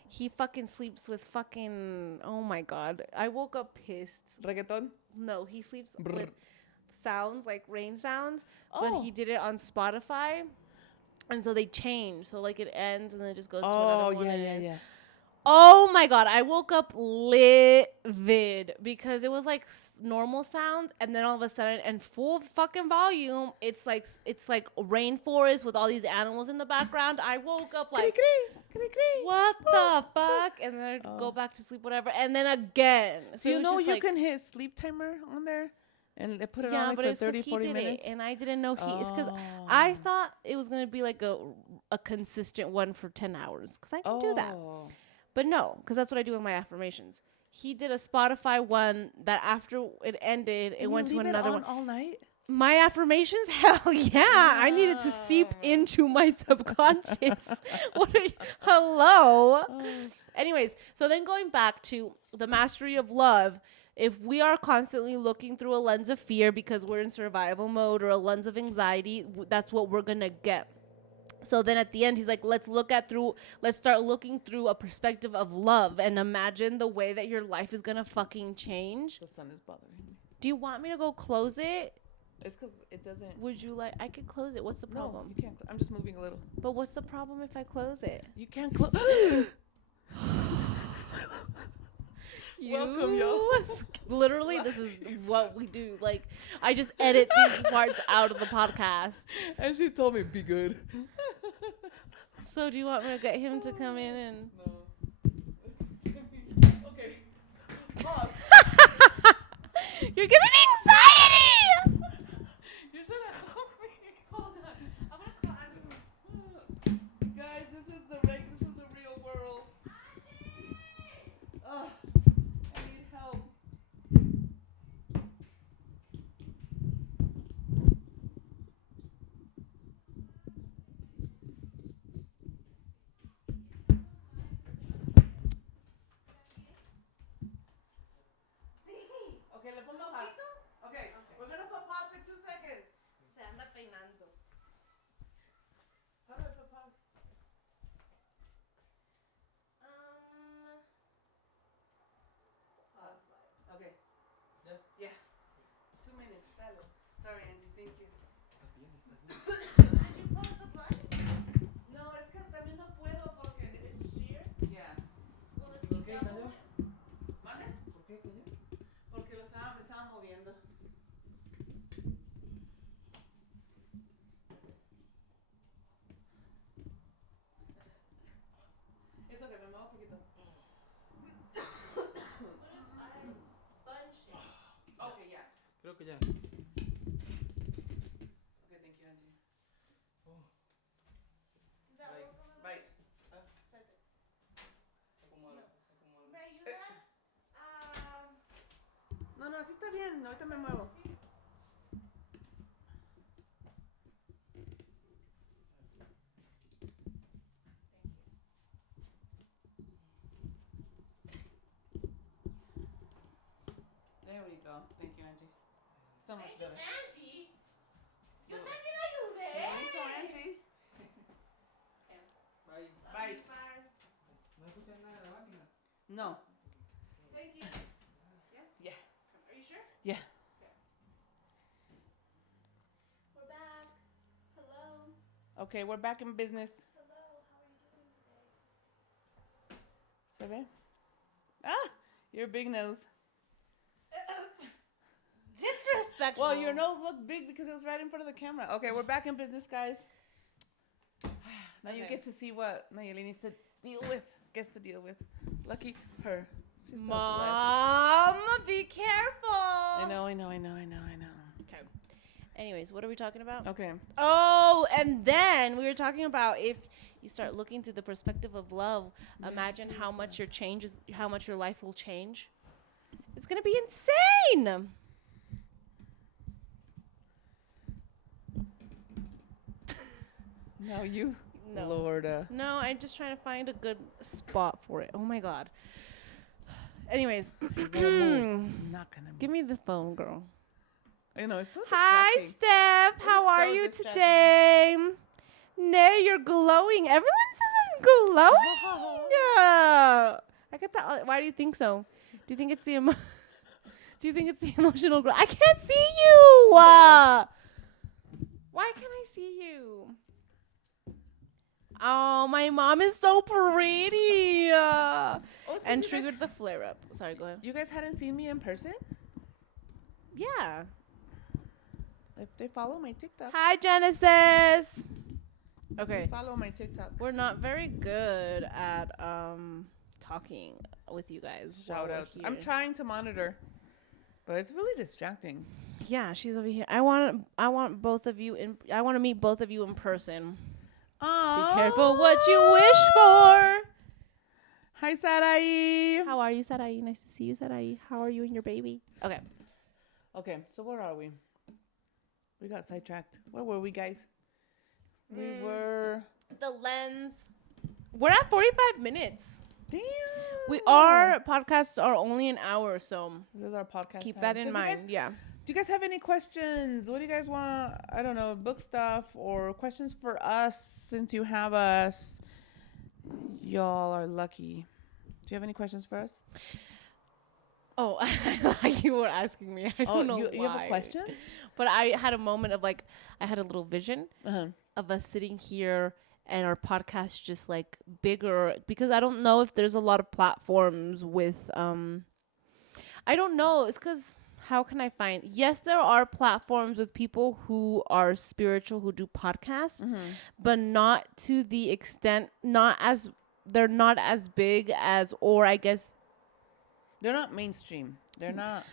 he fucking sleeps with fucking, oh my God. I woke up pissed. Reggaeton. No, he sleeps Brr. with sounds, like rain sounds, Oh. but he did it on Spotify. And so they change. So like it ends and then it just goes to Oh another one. yeah, and yeah, ends. yeah. Oh my god, I woke up livid because it was like normal sounds, and then all of a sudden, and full fucking volume, it's like rainforest with all these animals in the background. I woke up like, what the fuck? And then I go back to sleep, whatever, and then again. So you know you can hit sleep timer on there, and they put it on like for 30, 40 minutes. And I didn't know it's because I thought it was gonna be like a consistent one for 10 hours because I can do that. But no, because that's what I do with my affirmations. He did a Spotify one that after it ended, it went to another one all night. My affirmations, hell yeah! I needed to seep into my subconscious. Hello. Anyways, so then going back to the mastery of love, if we are constantly looking through a lens of fear because we're in survival mode or a lens of anxiety, that's what we're gonna get. So then at the end, he's like, let's start looking through a perspective of love and imagine the way that your life is going to fucking change. The sun is bothering me. Do you want me to go close it? It's because it doesn't. Would you like, I could close it. What's the problem? No, you can't. I'm just moving a little. But what's the problem if I close it? You can't close. Welcome, y'all. Literally, this is what we do. Like, I just edit these parts out of the podcast. And she told me, be good. So do you want me to get him to come in and... No. Okay. Pause. You're giving me anxiety! You should have helped me. Hold on. I'm going to call Andrew. Guys, this is the real world. Ugh. I need help. Okay, le pongo pause. Okay, we're gonna put pause for 2 seconds. Se anda peinando. How do I put pause? Pause. Okay. Yeah. 2 minutes. Dale. Sorry, Angie. Thank you. Did you close the blinds? No, es que también no puedo porque it's sheer. Yeah. Will it be double? ¿Vale? ¿Por qué, coño? Porque me estaba moviendo. It's okay, me muevo un poquito. What if I bunch it? Okay, yeah. Creo que ya. Okay, thank you, Angie. Does that work on the Bye. ¿Me ayudas? No, así está bien. Ahorita me muevo. There we go. Thank you, Angie. So much better. Angie. Yo No. también ayudé. Eso, Angie. Bye. Bye. No escuchas nada de la máquina. No. Thank you. Yeah. Are you sure? Yeah. We're back. Hello. Okay, we're back in business. Hello. How are you doing today? Se ve? Ah, your big nose. Disrespectful. Well, your nose looked big because it was right in front of the camera. Okay, we're back in business, guys. Now you Okay. get to see what Nayeli needs to deal with. Gets to deal with. Lucky her. She's so blessed. Mom, be careful. I know. Okay. Anyways, what are we talking about? Okay. Oh, and then we were talking about if you start looking through the perspective of love, imagine how much how much your life will change. It's gonna be insane. Now you. No. Lord. No, I'm just trying to find a good spot for it. Oh my god. Anyways, I'm not gonna move. give me the phone, girl. I know, it's so Hi, distracting. Steph. How is are so you distracting. today? Nay, you're glowing. Everyone says I'm glowing. I get that. Why do you think so? Do you think it's the Do you think it's the emotional glow? I can't see you. Why can't I see you? Oh, my mom is so pretty. Oh, it's 'cause And you triggered the flare up. Sorry, go ahead. You guys hadn't seen me in person? Yeah. If they follow my TikTok. Hi, Genesis. They Okay. follow my TikTok. We're not very good at talking with you guys. while Shout we're out. I'm here. trying to monitor, but it's really distracting. Yeah, she's over here. I want both of you in. I want to meet both of you in person. Oh, Be careful what you wish for. Hi, Sarai. How are you, Sarai? Nice to see you, Sarai. How are you and your baby? Okay. Okay, so where are we? We got sidetracked. Where were we, guys? We were. The lens. We're at 45 minutes. Damn. Our podcasts are only an hour, so This is our podcast. keep time. that So in if you guys- mind. Yeah. Do you guys have any questions? What do you guys want? I don't know, book stuff or questions for us since you have us. Y'all are lucky. Do you have any questions for us? Oh, like you were asking me. I don't know you have why. a question? But I had a moment of like, I had a little vision Uh-huh. of us sitting here and our podcast just like bigger, because I don't know if there's a lot of platforms with I don't know. It's because how can I find? Yes, there are platforms with people who are spiritual who do podcasts, but not to the extent, they're not as big as, or I guess. They're not mainstream. They're not.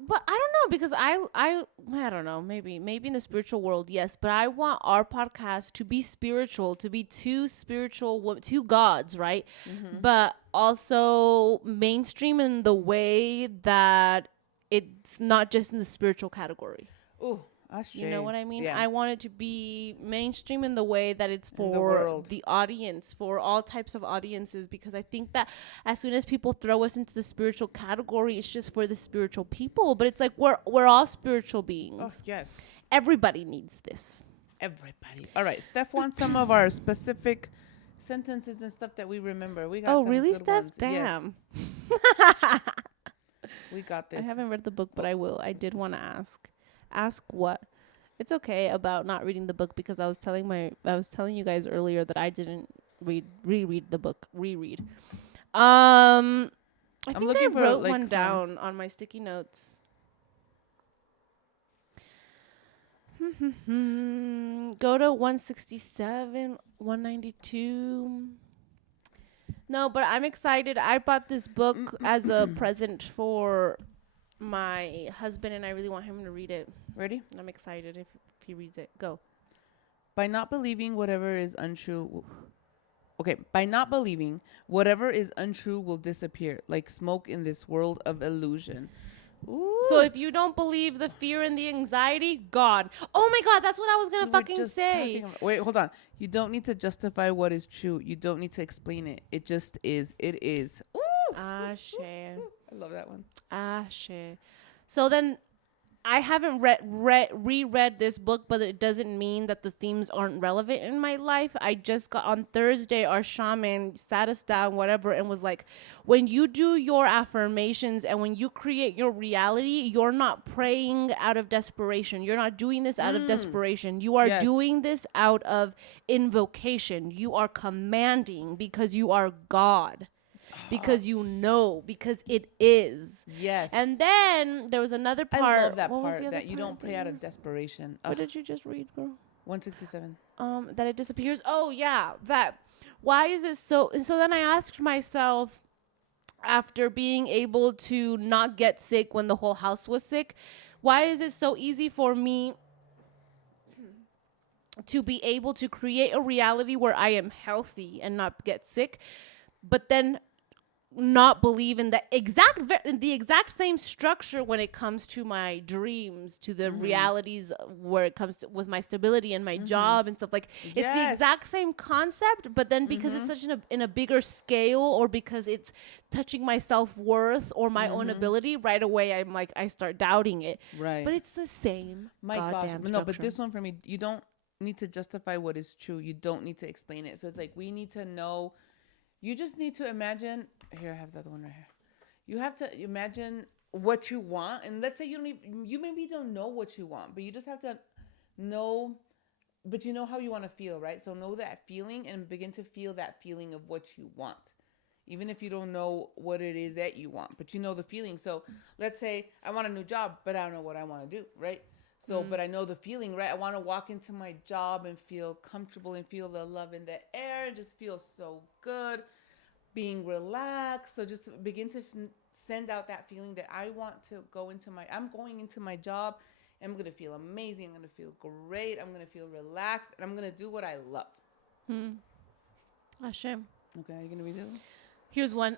But I don't know, because I don't know, maybe in the spiritual world, yes, but I want our podcast to be spiritual, to be two gods, right? But also mainstream in the way that it's not just in the spiritual category. Ooh, Ashe. You know what I mean? Yeah. I want it to be mainstream in the way that it's the for world. the audience, for all types of audiences, because I think that as soon as people throw us into the spiritual category, it's just for the spiritual people. But it's like we're all spiritual beings. Oh, yes. Everybody needs this. Everybody. All right. Steph wants some of our specific sentences and stuff that we remember. We got Oh, some really, good Steph? ones. Yes, Damn. we got this. I haven't read the book, but I will. I did want to ask. Ask what? It's okay about not reading the book, because I was telling you guys earlier that I didn't reread the book. I think looking I for, wrote like, one some- down on my sticky notes. Go to 167, 192. No, but I'm excited. I bought this book as a present for my husband, and I really want him to read it. Ready? And I'm excited if he reads it. Go. By not believing whatever is untrue. Okay. By not believing whatever is untrue will disappear like smoke in this world of illusion. Ooh. So if you don't believe the fear and the anxiety, God. Oh my God, that's what I was We gonna were fucking just say. talking about- wait, hold on. You don't need to justify what is true. You don't need to explain it. It just is. It is. Ooh. Ashe. I love that one. Ashe. So then I haven't reread this book, but it doesn't mean that the themes aren't relevant in my life. I just got on Thursday, our shaman sat us down, whatever, and was like, when you do your affirmations and when you create your reality, you're not praying out of desperation. You're not doing this out of desperation. You are Yes. doing this out of invocation. You are commanding because you are God. Because you know, because it is. Yes. And then there was another part. I love that What was part the other that you part don't pray out again? of desperation. What Ugh. did you just read, girl? 167. That it disappears. Oh yeah, that. Why is it so? And so then I asked myself, after being able to not get sick when the whole house was sick, why is it so easy for me to be able to create a reality where I am healthy and not get sick, but then not believe in the exact same structure when it comes to my dreams, to the realities where it comes to with my stability and my job and stuff. Like it's the Yes. exact same concept, but then because it's such in a bigger scale, or because it's touching my self-worth or my own ability, right away I'm like, I start doubting it. Right. But it's the same My gosh. goddamn No, but structure. this one for me, you don't need to justify what is true. You don't need to explain it. So it's like we need to know. You just need to imagine. Here, I have the other one right here. You have to imagine what you want, and let's say you maybe don't know what you want, but you just have to know but you know how you want to feel, right? So know that feeling and begin to feel that feeling of what you want. Even if you don't know what it is that you want, but you know the feeling. So let's say I want a new job, but I don't know what I want to do, right? So, but I know the feeling, right? I want to walk into my job and feel comfortable and feel the love in the air and just feel so good, being relaxed. So just begin to send out that feeling that I want to go into I'm going into my job and I'm going to feel amazing. I'm going to feel great. I'm going to feel relaxed and I'm going to do what I love. Hashem. Okay, are you going to read it? Here's one.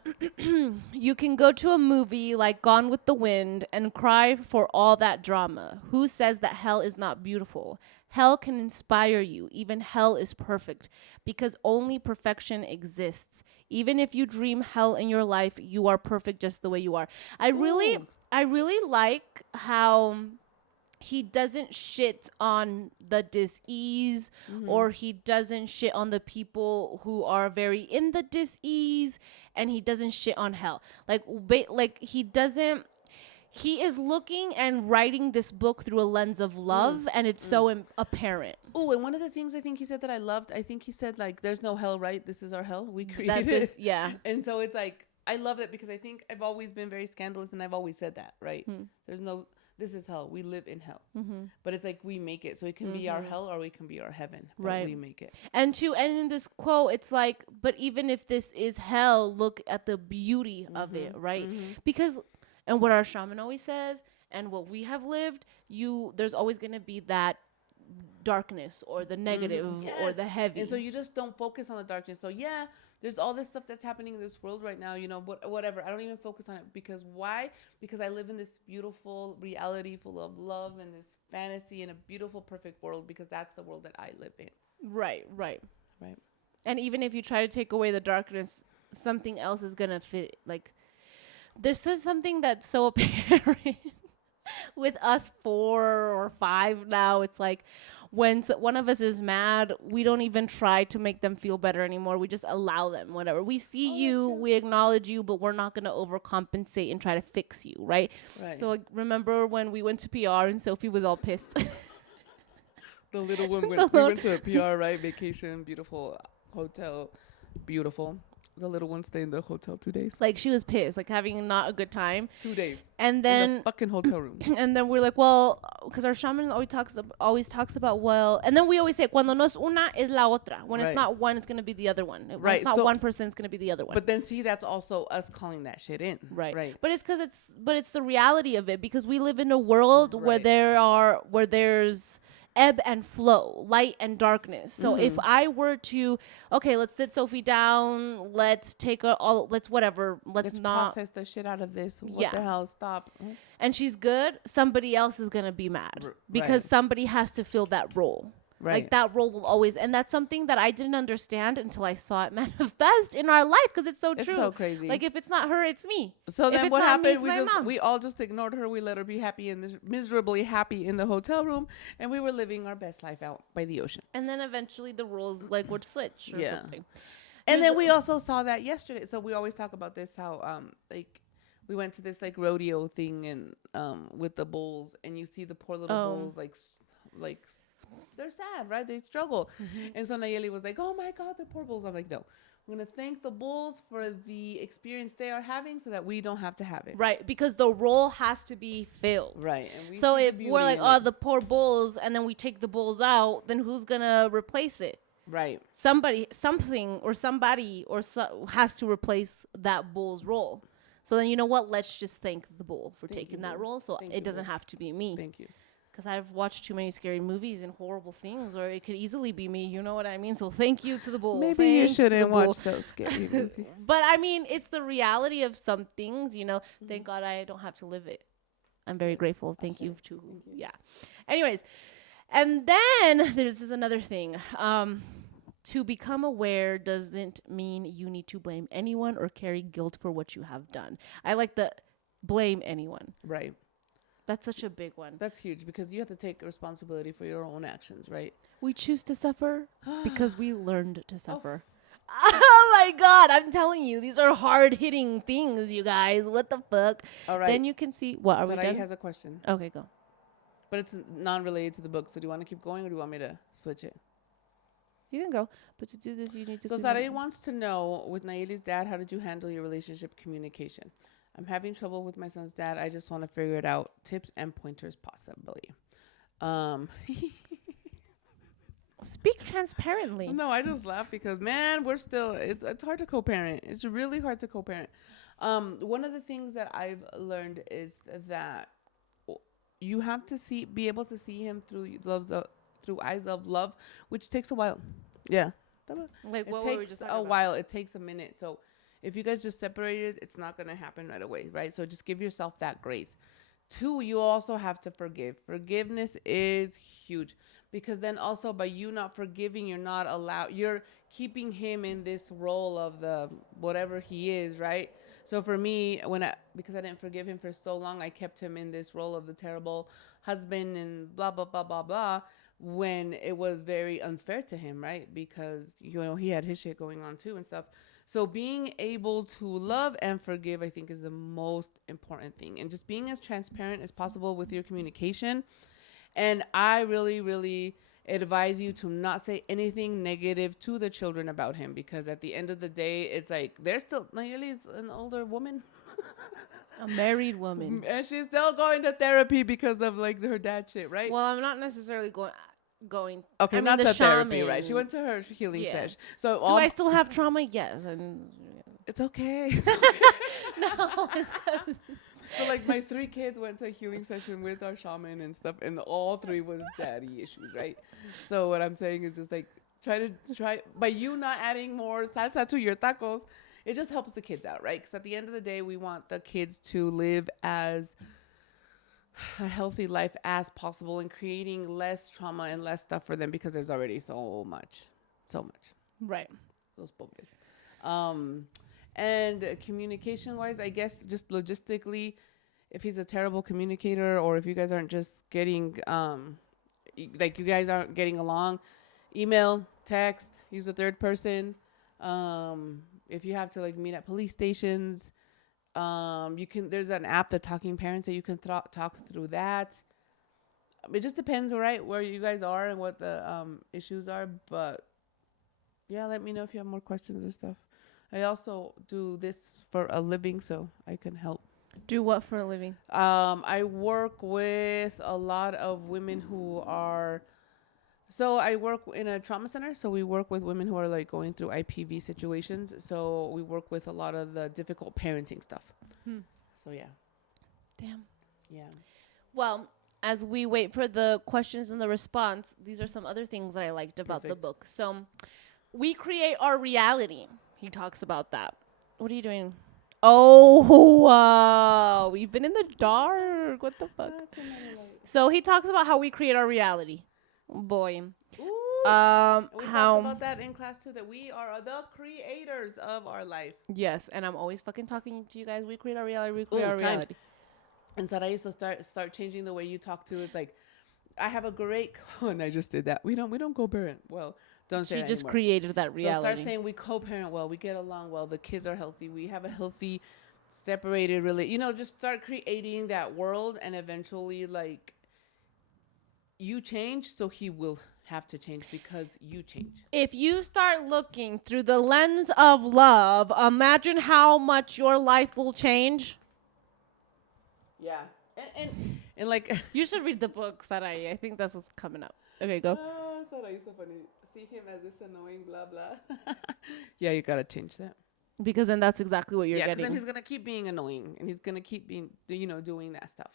You can go to a movie like Gone with the Wind and cry for all that drama. Who says that hell is not beautiful? Hell can inspire you. Even hell is perfect because only perfection exists. Even if you dream hell in your life, you are perfect just the way you are. I really like how he doesn't shit on the dis-ease or he doesn't shit on the people who are very in the dis-ease, and he doesn't shit on hell. Like he is looking and writing this book through a lens of love, and it's so apparent. Oh, and one of the things I think he said that I loved, I think he said, like, there's no hell, right? This is our hell. We created it. Yeah. And so it's like, I love that because I think I've always been very scandalous and I've always said that, right? There's no, this is hell. We live in hell. But it's like we make it. So it can be our hell or we can be our heaven. But Right. we make it. And in this quote, it's like, but even if this is hell, look at the beauty of it, right? Because, and what our shaman always says, and what we have lived, there's always going to be that darkness or the negative or the heavy. And so you just don't focus on the darkness. So yeah, there's all this stuff that's happening in this world right now, you know, but whatever. I don't even focus on it because why? Because I live in this beautiful reality full of love and this fantasy in a beautiful, perfect world, because that's the world that I live in. Right. Right. And even if you try to take away the darkness, something else is going to fit. Like, this is something that's so apparent with us 4 or 5 now. It's like when one of us is mad, we don't even try to make them feel better anymore. We just allow them, whatever. We see you, we acknowledge you, but we're not going to overcompensate and try to fix you, right? So like, remember when we went to PR and Sophie was all pissed? The little one we went to a PR, right? Vacation, beautiful hotel, beautiful. The little one stayed in the hotel 2 days. Like, she was pissed, like having not a good time. 2 days. And then in the fucking hotel room. And then we're like, well, because our shaman always talks about, well, and then we always say, cuando no es una, es la otra. When it's not one, it's going to be the other one. When it's not one person, it's going to be the other one. But then see, that's also us calling that shit in. Right. But it's the reality of it, because we live in a world where there's ebb and flow, light and darkness. So if I were to, okay, let's sit Sophie down, let's not process the shit out of this. What the hell? Stop. And she's good, somebody else is gonna be mad because somebody has to fill that role. Right. Like, that role will always, and that's something that I didn't understand until I saw it manifest in our life, because it's so true. It's so crazy. Like, if it's not her, it's me. So then what happened? Mom. We all just ignored her. We let her be happy and miserably happy in the hotel room, and we were living our best life out by the ocean. And then eventually the roles like would switch or something. And then we also saw that yesterday. So we always talk about this, how like we went to this like rodeo thing and with the bulls, and you see the poor little bulls like they're sad, right? They struggle. And so Nayeli was like, oh my God, the poor bulls. I'm like, no, we're going to thank the bulls for the experience they are having so that we don't have to have it. Right. Because the role has to be filled. Right. And so if we're like, oh, the poor bulls, and then we take the bulls out, then who's going to replace it? Right. Somebody has to replace that bull's role. So then, you know what? Let's just thank the bull for taking that role. So it doesn't have to be me. Thank you. Because I've watched too many scary movies and horrible things, or it could easily be me. You know what I mean? So thank you to the bull. Maybe you shouldn't watch those scary movies. But I mean, it's the reality of some things, you know. Thank God I don't have to live it. I'm very grateful. Thank you. Yeah. Anyways, and then there's another thing. To become aware doesn't mean you need to blame anyone or carry guilt for what you have done. I like the blame anyone. Right. That's such a big one. That's huge, because you have to take responsibility for your own actions, right? We choose to suffer because we learned to suffer. Oh my God, I'm telling you, these are hard-hitting things, you guys. What the fuck? All right. Then you can see, what, are we done? has a question. Okay, go. but it's non-related to the book. So do you want to keep going or do you want me to switch it? You can go, but to do this, you need to. So Sarai wants to know, with Nayeli's dad, how did you handle your relationship communication? I'm having trouble with my son's dad. I just want to figure it out. Tips and pointers, possibly. Speak transparently. No, I just laugh because, man, we're still, it's hard to co-parent. It's really hard to co-parent. One of the things that I've learned is that you have to be able to see him through eyes of love, which takes a while. Yeah. Like It what were we takes just a talking about? while. It takes a minute. So if you guys just separated, it's not going to happen right away, right? So just give yourself that grace. 2, you also have to forgive. Forgiveness is huge because then also by you not forgiving, you're keeping him in this role of the whatever he is, right? So for me, because I didn't forgive him for so long, I kept him in this role of the terrible husband and blah, blah, blah, blah, blah, when it was very unfair to him, right? Because, he had his shit going on too and stuff. So being able to love and forgive, I think, is the most important thing. And just being as transparent as possible with your communication. And I really, really advise you to not say anything negative to the children about him, because at the end of the day, it's like Nayeli's an older woman. A married woman. And she's still going to therapy because of like her dad shit, right? Well, I'm not necessarily going. Okay, I mean, not the to therapy, right? shaman. She went to her healing Yeah. sesh. So Do I still have trauma? Yes. And it's okay. no, it's 'cause So like my 3 kids went to a healing session with our shaman and stuff, and all 3 was daddy issues, right? So what I'm saying is just like try by you not adding more salsa to your tacos, it just helps the kids out, right? Because at the end of the day, we want the kids to live as a healthy life as possible and creating less trauma and less stuff for them because there's already so much. right. Those pobres. And communication wise, I guess just logistically, if he's a terrible communicator or if you guys aren't just getting, like you guys aren't getting along, email, text, use a third person. If you have to like meet at police stations, there's an app, the Talking Parents, that you can talk through that. It just depends, right, where you guys are and what the issues are. But yeah, let me know if you have more questions and stuff. I also do this for a living, so I can help. Do what for a living? I work with a lot of women who are. So I work in a trauma center. So we work with women who are like going through IPV situations. So we work with a lot of the difficult parenting stuff. So yeah. Damn. Yeah. Well, as we wait for the questions and the response, these are some other things that I liked about the Perfect. book. So we create our reality. He talks about that. What are you doing? Oh, wow. We've been in the dark. What the fuck? So he talks about how we create our reality. Boy. Ooh. We How talked about that in class too, that we are the creators of our life. Yes, and I'm always fucking talking to you guys. We create our reality. We create our Times. reality. And so I used to start changing the way you talk to. It's like, I have a great, and I just did that. We don't co-parent well. Don't say She that just anymore. created that So reality. start saying we co-parent well. We get along well. The kids are healthy. We have a healthy, separated just start creating that world, and eventually, like, you change, so he will have to change because you change. If you start looking through the lens of love, imagine how much your life will change. Yeah. And like, You should read the book, Sarai. I think that's what's coming up. Okay, go. Sarai is so funny. See him as this annoying blah blah. Yeah, you gotta change that. Because then that's exactly what you're Yeah, because then getting. he's gonna keep being annoying, and he's gonna keep being, doing that stuff.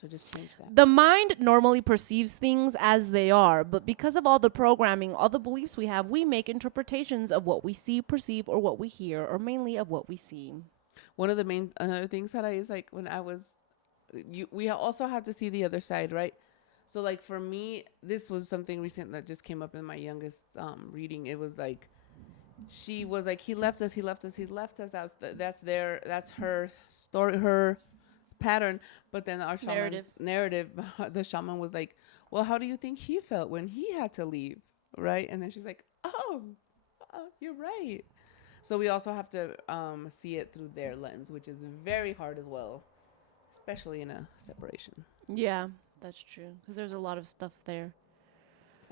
So just change that. The mind normally perceives things as they are, but because of all the programming, all the beliefs we have, we make interpretations of what we see, perceive, or what we hear, or mainly of what we see. One of the another things that I is like when I was, we also have to see the other side, right? So like for me, this was something recent that just came up in my youngest reading. It was like, she was like, he left us. That's her story, her pattern. But then our narrative, the shaman was like, well, how do you think he felt when he had to leave, right? And then she's like, oh, you're right. So we also have to see it through their lens, which is very hard as well, especially in a separation. Yeah, that's true. Because there's a lot of stuff there.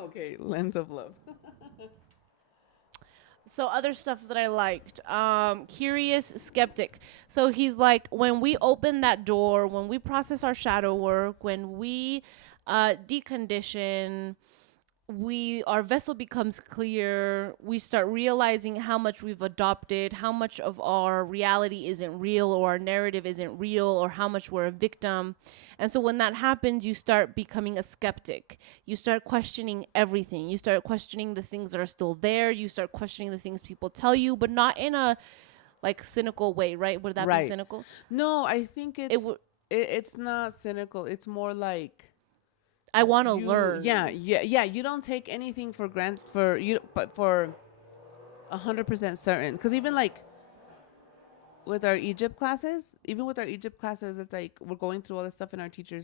Okay, lens of love. So other stuff that I liked, curious skeptic. So he's like, when we open that door, when we process our shadow work, when we decondition, our vessel becomes clear. We start realizing how much we've adopted, how much of our reality isn't real, or our narrative isn't real, or how much we're a victim. And so when that happens, you start becoming a skeptic. You start questioning everything. You start questioning the things that are still there. You start questioning the things people tell you, but not in a like cynical way, right? Would that be Right. cynical? No, I think It it's would. it's not cynical. It's more like I want to you, learn. yeah. You don't take anything for granted for you, but for 100% certain. Because even like with our Egypt classes, it's like we're going through all this stuff, and our teacher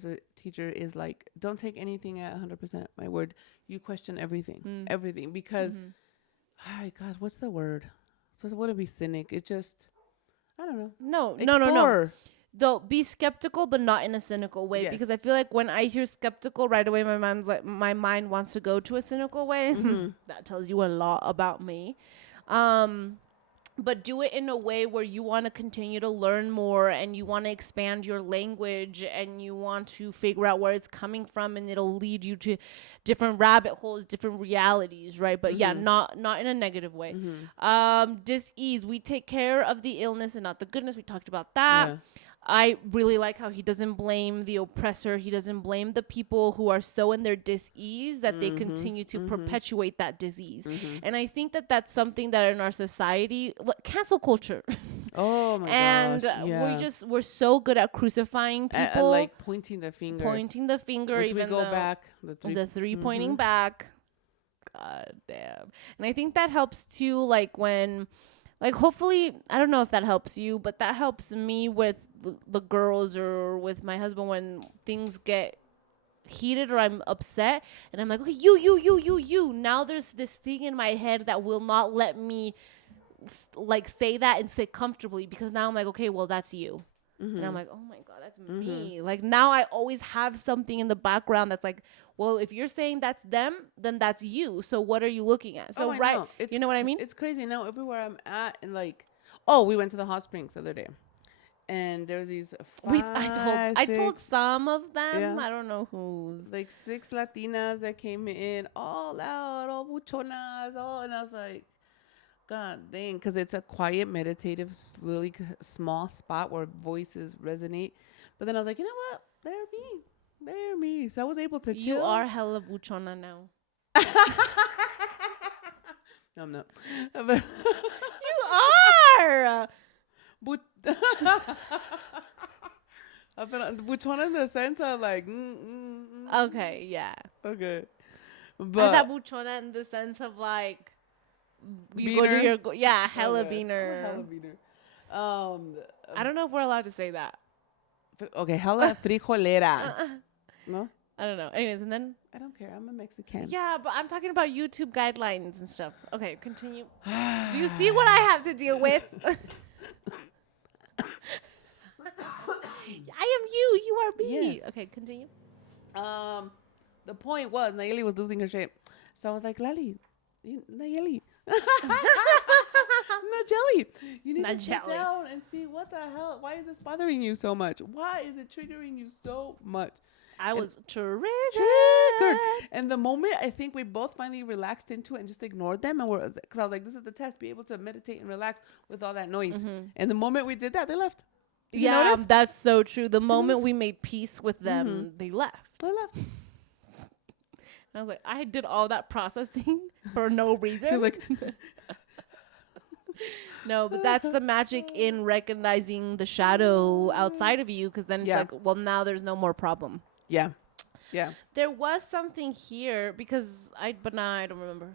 is like, don't take anything at 100%. My word, you question everything, everything, because, oh my God, what's the word? So it wouldn't be cynic. It just, I don't know. No. Explore. Though be skeptical, but not in a cynical way, Yes. because I feel like when I hear skeptical, right away my mind wants to go to a cynical way. That tells you a lot about me. But do it in a way where you want to continue to learn more, and you want to expand your language, and you want to figure out where it's coming from, and it'll lead you to different rabbit holes, different realities, right? But yeah, not in a negative way. Dis-ease, we take care of the illness and not the goodness. We talked about that. Yeah. I really like how he doesn't blame the oppressor. He doesn't blame the people who are so in their dis-ease that they continue to perpetuate that disease. And I think that that's something that in our society, cancel culture. Oh my And gosh. Yeah. we're so good at crucifying people, Like pointing the finger. pointing the finger, Which even we go though back. the three pointing back. God damn. And I think that helps too, like when, like, hopefully, I don't know if that helps you, but that helps me with the girls or with my husband when things get heated or I'm upset, and I'm like, okay, you. Now there's this thing in my head that will not let me like say that and sit comfortably, because now I'm like, okay, well, that's you. And I'm like, oh my God, that's me. Like now I always have something in the background that's like, well, if you're saying that's them, then that's you. So what are you looking at? So I right, know. you know what I mean? It's crazy now. Everywhere I'm at, and like, oh, we went to the hot springs the other day, and there was these. I told some of them. Yeah. I don't know who's. Like 6 Latinas that came in, all out, all buchonas, all, and I was like, God dang, because it's a quiet, meditative, really small spot where voices resonate. But then I was like, you know what? They're me. So I was able to chill. You are hella buchona now. No, I'm not. But You are. but buchona in the sense of like, Okay, yeah. okay. I But thought buchona in the sense of like you go Beaner? do your yeah, hella okay, I'm a beaner. hella beaner. I don't know if we're allowed to say that. Okay, hella frijolera. No? I don't know. Anyways, and then I don't care. I'm a Mexican. yeah, but I'm talking about YouTube guidelines and stuff. Okay, continue. Do you see what I have to deal with? I am you. You are me. Yes. Okay, continue. The point was Nayeli was losing her shit, so I was like, Lali, Nayeli, Najeli, you need to sit Najeli. down and see what the hell. Why is this bothering you so much? Why is it triggering you so much? I was triggered. And the moment I think we both finally relaxed into it and just ignored them, and because I was like, this is the test, be able to meditate and relax with all that noise. And the moment we did that, they left. Did you Yeah, notice? that's so true. The moment notice? we made peace with them, they left. They left. I was like, I did all that processing for no reason. She was like, no, but that's the magic in recognizing the shadow outside of you, because then it's Yeah. like, well, now there's no more problem. yeah, yeah. There was something here but now I don't remember.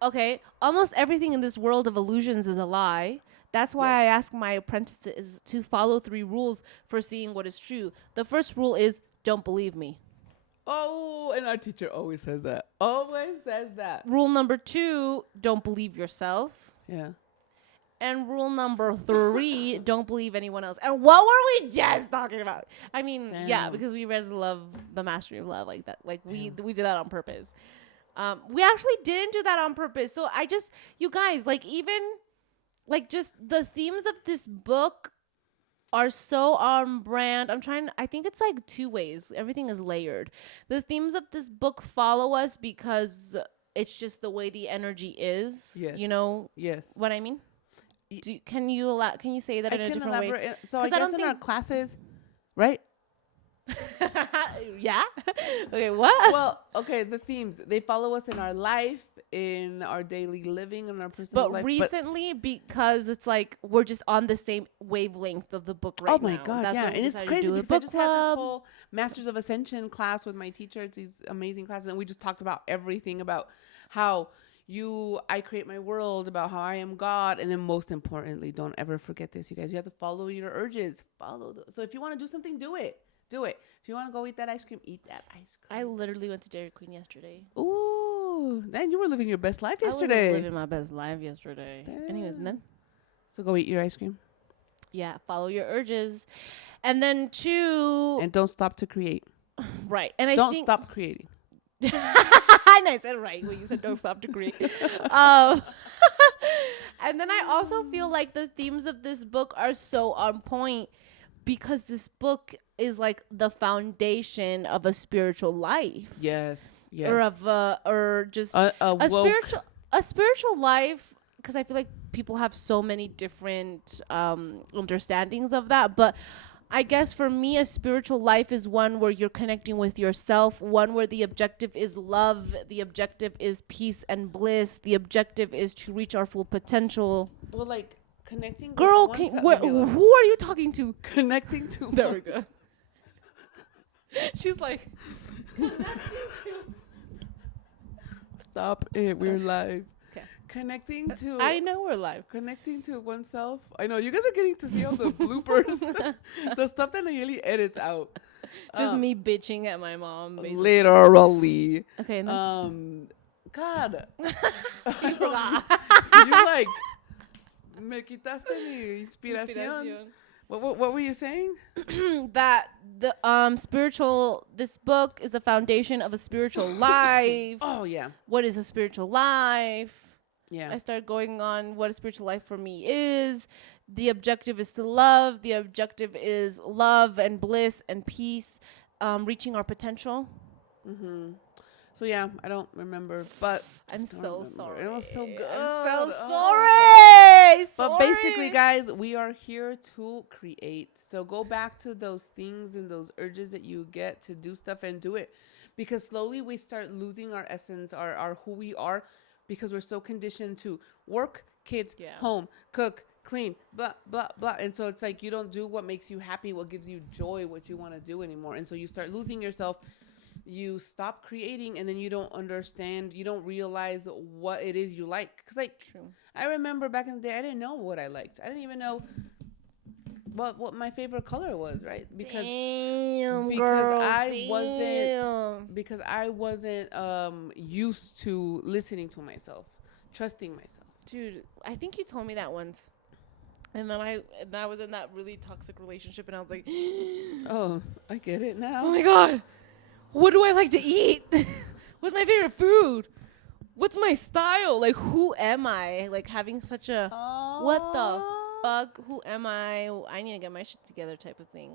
Okay, almost everything in this world of illusions is a lie. That's why I ask my apprentices to follow 3 rules for seeing what is true. The first rule is don't believe me. Oh, and our teacher always says that. Always says that. Rule number 2, don't believe yourself. Yeah. And rule number 3, don't believe anyone else. And what were we just talking about? I mean, yeah, Damn. because we read the Mastery of Love like that. Like we did that on purpose. We actually didn't do that on purpose. So you guys, like even like just the themes of this book are so on brand. I think it's like 2 ways. Everything is layered. The themes of this book follow us because it's just the way the energy is. Yes. You know Yes. what I mean? Can you say that in a different way? So I 'Cause I guess don't in our think- classes, right? Yeah. Okay. What? Well, okay, the themes, they follow us in our life, in our daily living, in our personal But life. recently, because it's like we're just on the same wavelength of the book right now. Oh my God, That's yeah. why we And it's decided to crazy do a because I book just had this club. whole Masters of Ascension class with my teacher. It's these amazing classes. And we just talked about everything about how I create my world, about how I am God. And then most importantly, don't ever forget this, you guys. You have to follow your urges. So if you want to do something, do it. Do it. If you want to go eat that ice cream, eat that ice cream. I literally went to Dairy Queen yesterday. Ooh, man, you were living your best life I was yesterday. living my best life yesterday. Anyways, and then So go eat your ice cream. yeah, follow your urges, and then 2, And don't stop to create. right? And I Don't think stop creating. and I said right when you said don't stop to create. um, and then I also feel like the themes of this book are so on point because this book is like the foundation of a spiritual life, Yes. Yes. or just a a woke- spiritual life, because I feel like people have so many different understandings of that, but I guess for me a spiritual life is one where you're connecting with yourself, one where the objective is love, the objective is peace and bliss, the objective is to reach our full potential. Well, like connecting. Girl, with who oneself- are you talking to? Connecting to. There we go. She's like Stop it. We're live. 'Kay. Connecting to. I know we're live. Connecting to oneself. I know you guys are getting to see all the bloopers, the stuff that Nayeli edits out. Just me bitching at my mom, basically. Literally. Okay, and then God. you forgot. You like. Me quitaste mi inspiración. What were you saying? That the this book is the foundation of a spiritual life. Oh yeah. What is a spiritual life? Yeah. I started going on what a spiritual life for me is. The objective is to love. The objective is love and bliss and peace, reaching our potential. Mm-hmm. So yeah, I don't remember, but I'm don't so remember. sorry. It was so good. I'm so Oh. sorry. But basically, guys, we are here to create. So go back to those things and those urges that you get to do stuff and do it. Because slowly we start losing our essence, our who we are, because we're so conditioned to work, kids, home, cook, clean, blah, blah, blah. And so it's like you don't do what makes you happy, what gives you joy, what you want to do anymore. And so you start losing yourself. You stop creating, and then you don't understand, you don't realize what it is you like. Because like, True. I remember back in the day, I didn't know what I liked. I didn't even know what my favorite color was, right? Because I wasn't used to listening to myself, trusting myself. Dude, I think you told me that once. And then I was in that really toxic relationship, and I was like, Oh, I get it now. oh my God, what do I like to eat? What's my favorite food? What's my style? Like, who am I? Like, having such a, what the fuck? Who am I? I need to get my shit together type of thing.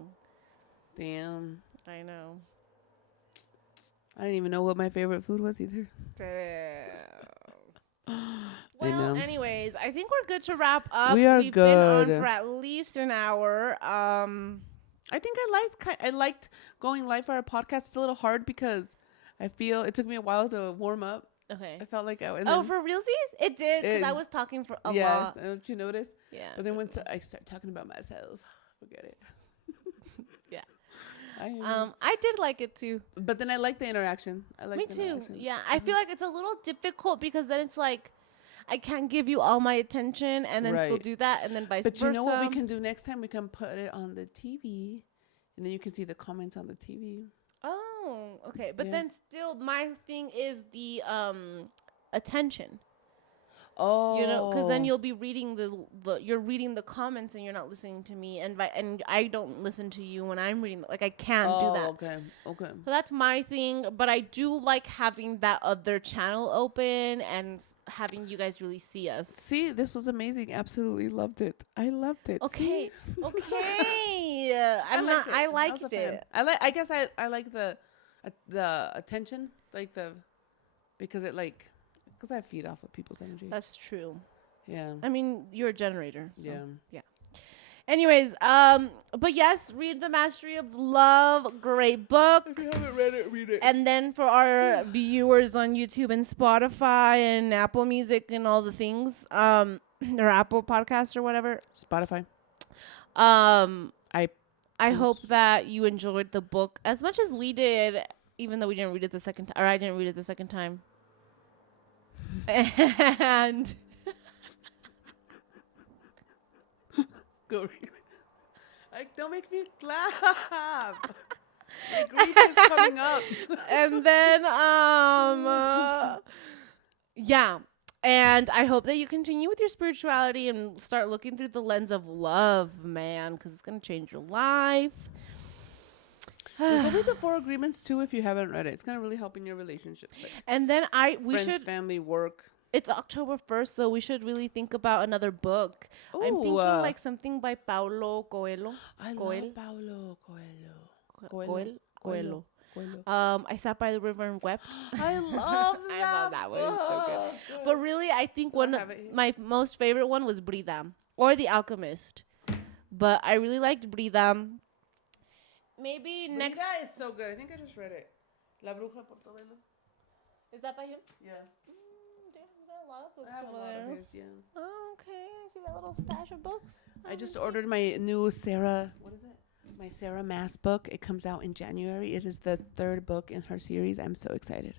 Damn. I know. I didn't even know what my favorite food was either. Well, know. anyways, I think we're good to wrap up. We are We've been good. on for at least an hour. I think I liked going live for our podcast. It's a little hard because I feel it took me a while to warm up. Okay. I felt like For realsies? It did, because I was talking for a lot. Don't you notice? Yeah. But then once I start talking about myself, forget it. Yeah. I I did like it too. but then I like the interaction. I like Me the too. interaction. Yeah. I feel like it's a little difficult because then it's like I can't give you all my attention and then still Right. do that, and then vice But versa. you know what we can do next time? We can put it on the TV, and then you can see the comments on the TV. Oh, okay. But Yeah. then still my thing is the attention. Oh, You know, because then you'll be reading you're reading the comments and you're not listening to me, and I don't listen to you when I'm reading. Like I can't do that. Okay. Okay. So that's my thing. But I do like having that other channel open and having you guys really see us. See, this was amazing. Absolutely loved it. I loved it. Okay, See? okay. I liked I was liked a fan. it. I guess I like the attention, like because I feed off of people's energy. That's true. Yeah. I mean, you're a generator. So. Yeah. Anyways, but yes, read The Mastery of Love. Great book. If you haven't read it, read it. And then for our viewers on YouTube and Spotify and Apple Music and all the things, or Apple Podcasts or whatever. Spotify. I hope that you enjoyed the book as much as we did, even though we didn't read it the second time, or I didn't read it the second time. And Go read it. Like, don't make me laugh. My grief is coming up. and then yeah, and I hope that you continue with your spirituality and start looking through the lens of love, man, because it's gonna change your life. Go read the 4 Agreements too if you haven't read it. It's gonna really help in your relationships, like And then we friends, should. family, work. It's October 1st, so we should really think about another book. I'm thinking Ooh, like something by Paulo Coelho. I Coel. love Paulo Coelho. Coelho. Coelho. I sat by the river and wept. I love that. I love that one. It's so good. book. But really, I think Don't one of have it here. my most favorite one was Brida or The Alchemist. But I really liked Brida. Maybe next. Brida is so good. I think I just read it. La Bruja Portobello. Is that by him? Yeah. Damn, we got a lot of books I have a over lot there. of his, yeah. Oh, okay. I see that little stash of books. I just ordered my new Sarah. What is it? My Sarah Mass book. It comes out in January. It is the 3rd book in her series. I'm so excited.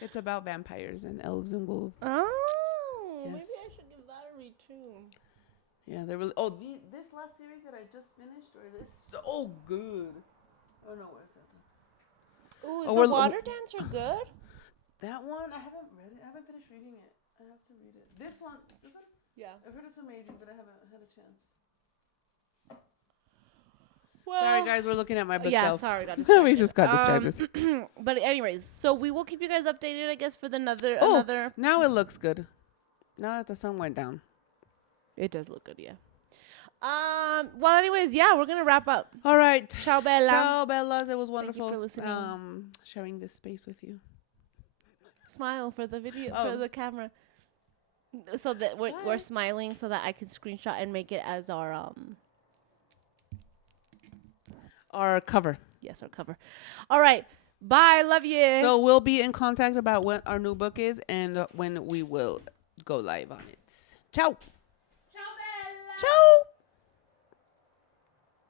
It's about vampires and elves and wolves. Oh, Yes. maybe I should give that a read too. Yeah, they're really. Oh, this last series that I just finished, is so good. Oh no, where's that? Ooh, is Oh, the we're- Water Dancer good? That one I haven't read it. I haven't finished reading it. I have to read it. This one. Yeah. I've heard it's amazing, but I haven't had a chance. Well, Sorry, guys, we're looking at my Yeah, bookshelf. sorry, got We distracted. just got distracted. But anyways, so we will keep you guys updated, I guess, for the another. Now it looks good. Now that the sun went down. It does look good, yeah. Well, anyways, yeah, we're gonna wrap up. All right. Ciao, Bella. Ciao, Bellas. It was you wonderful for listening. sharing this space with you. Smile for the video, Oh. for the camera, so that we're What? smiling, so that I can screenshot and make it as our Our cover. our cover. All right, bye. Love you. So we'll be in contact about what our new book is and when we will go live on it. Ciao. ciao, Bella. Ciao.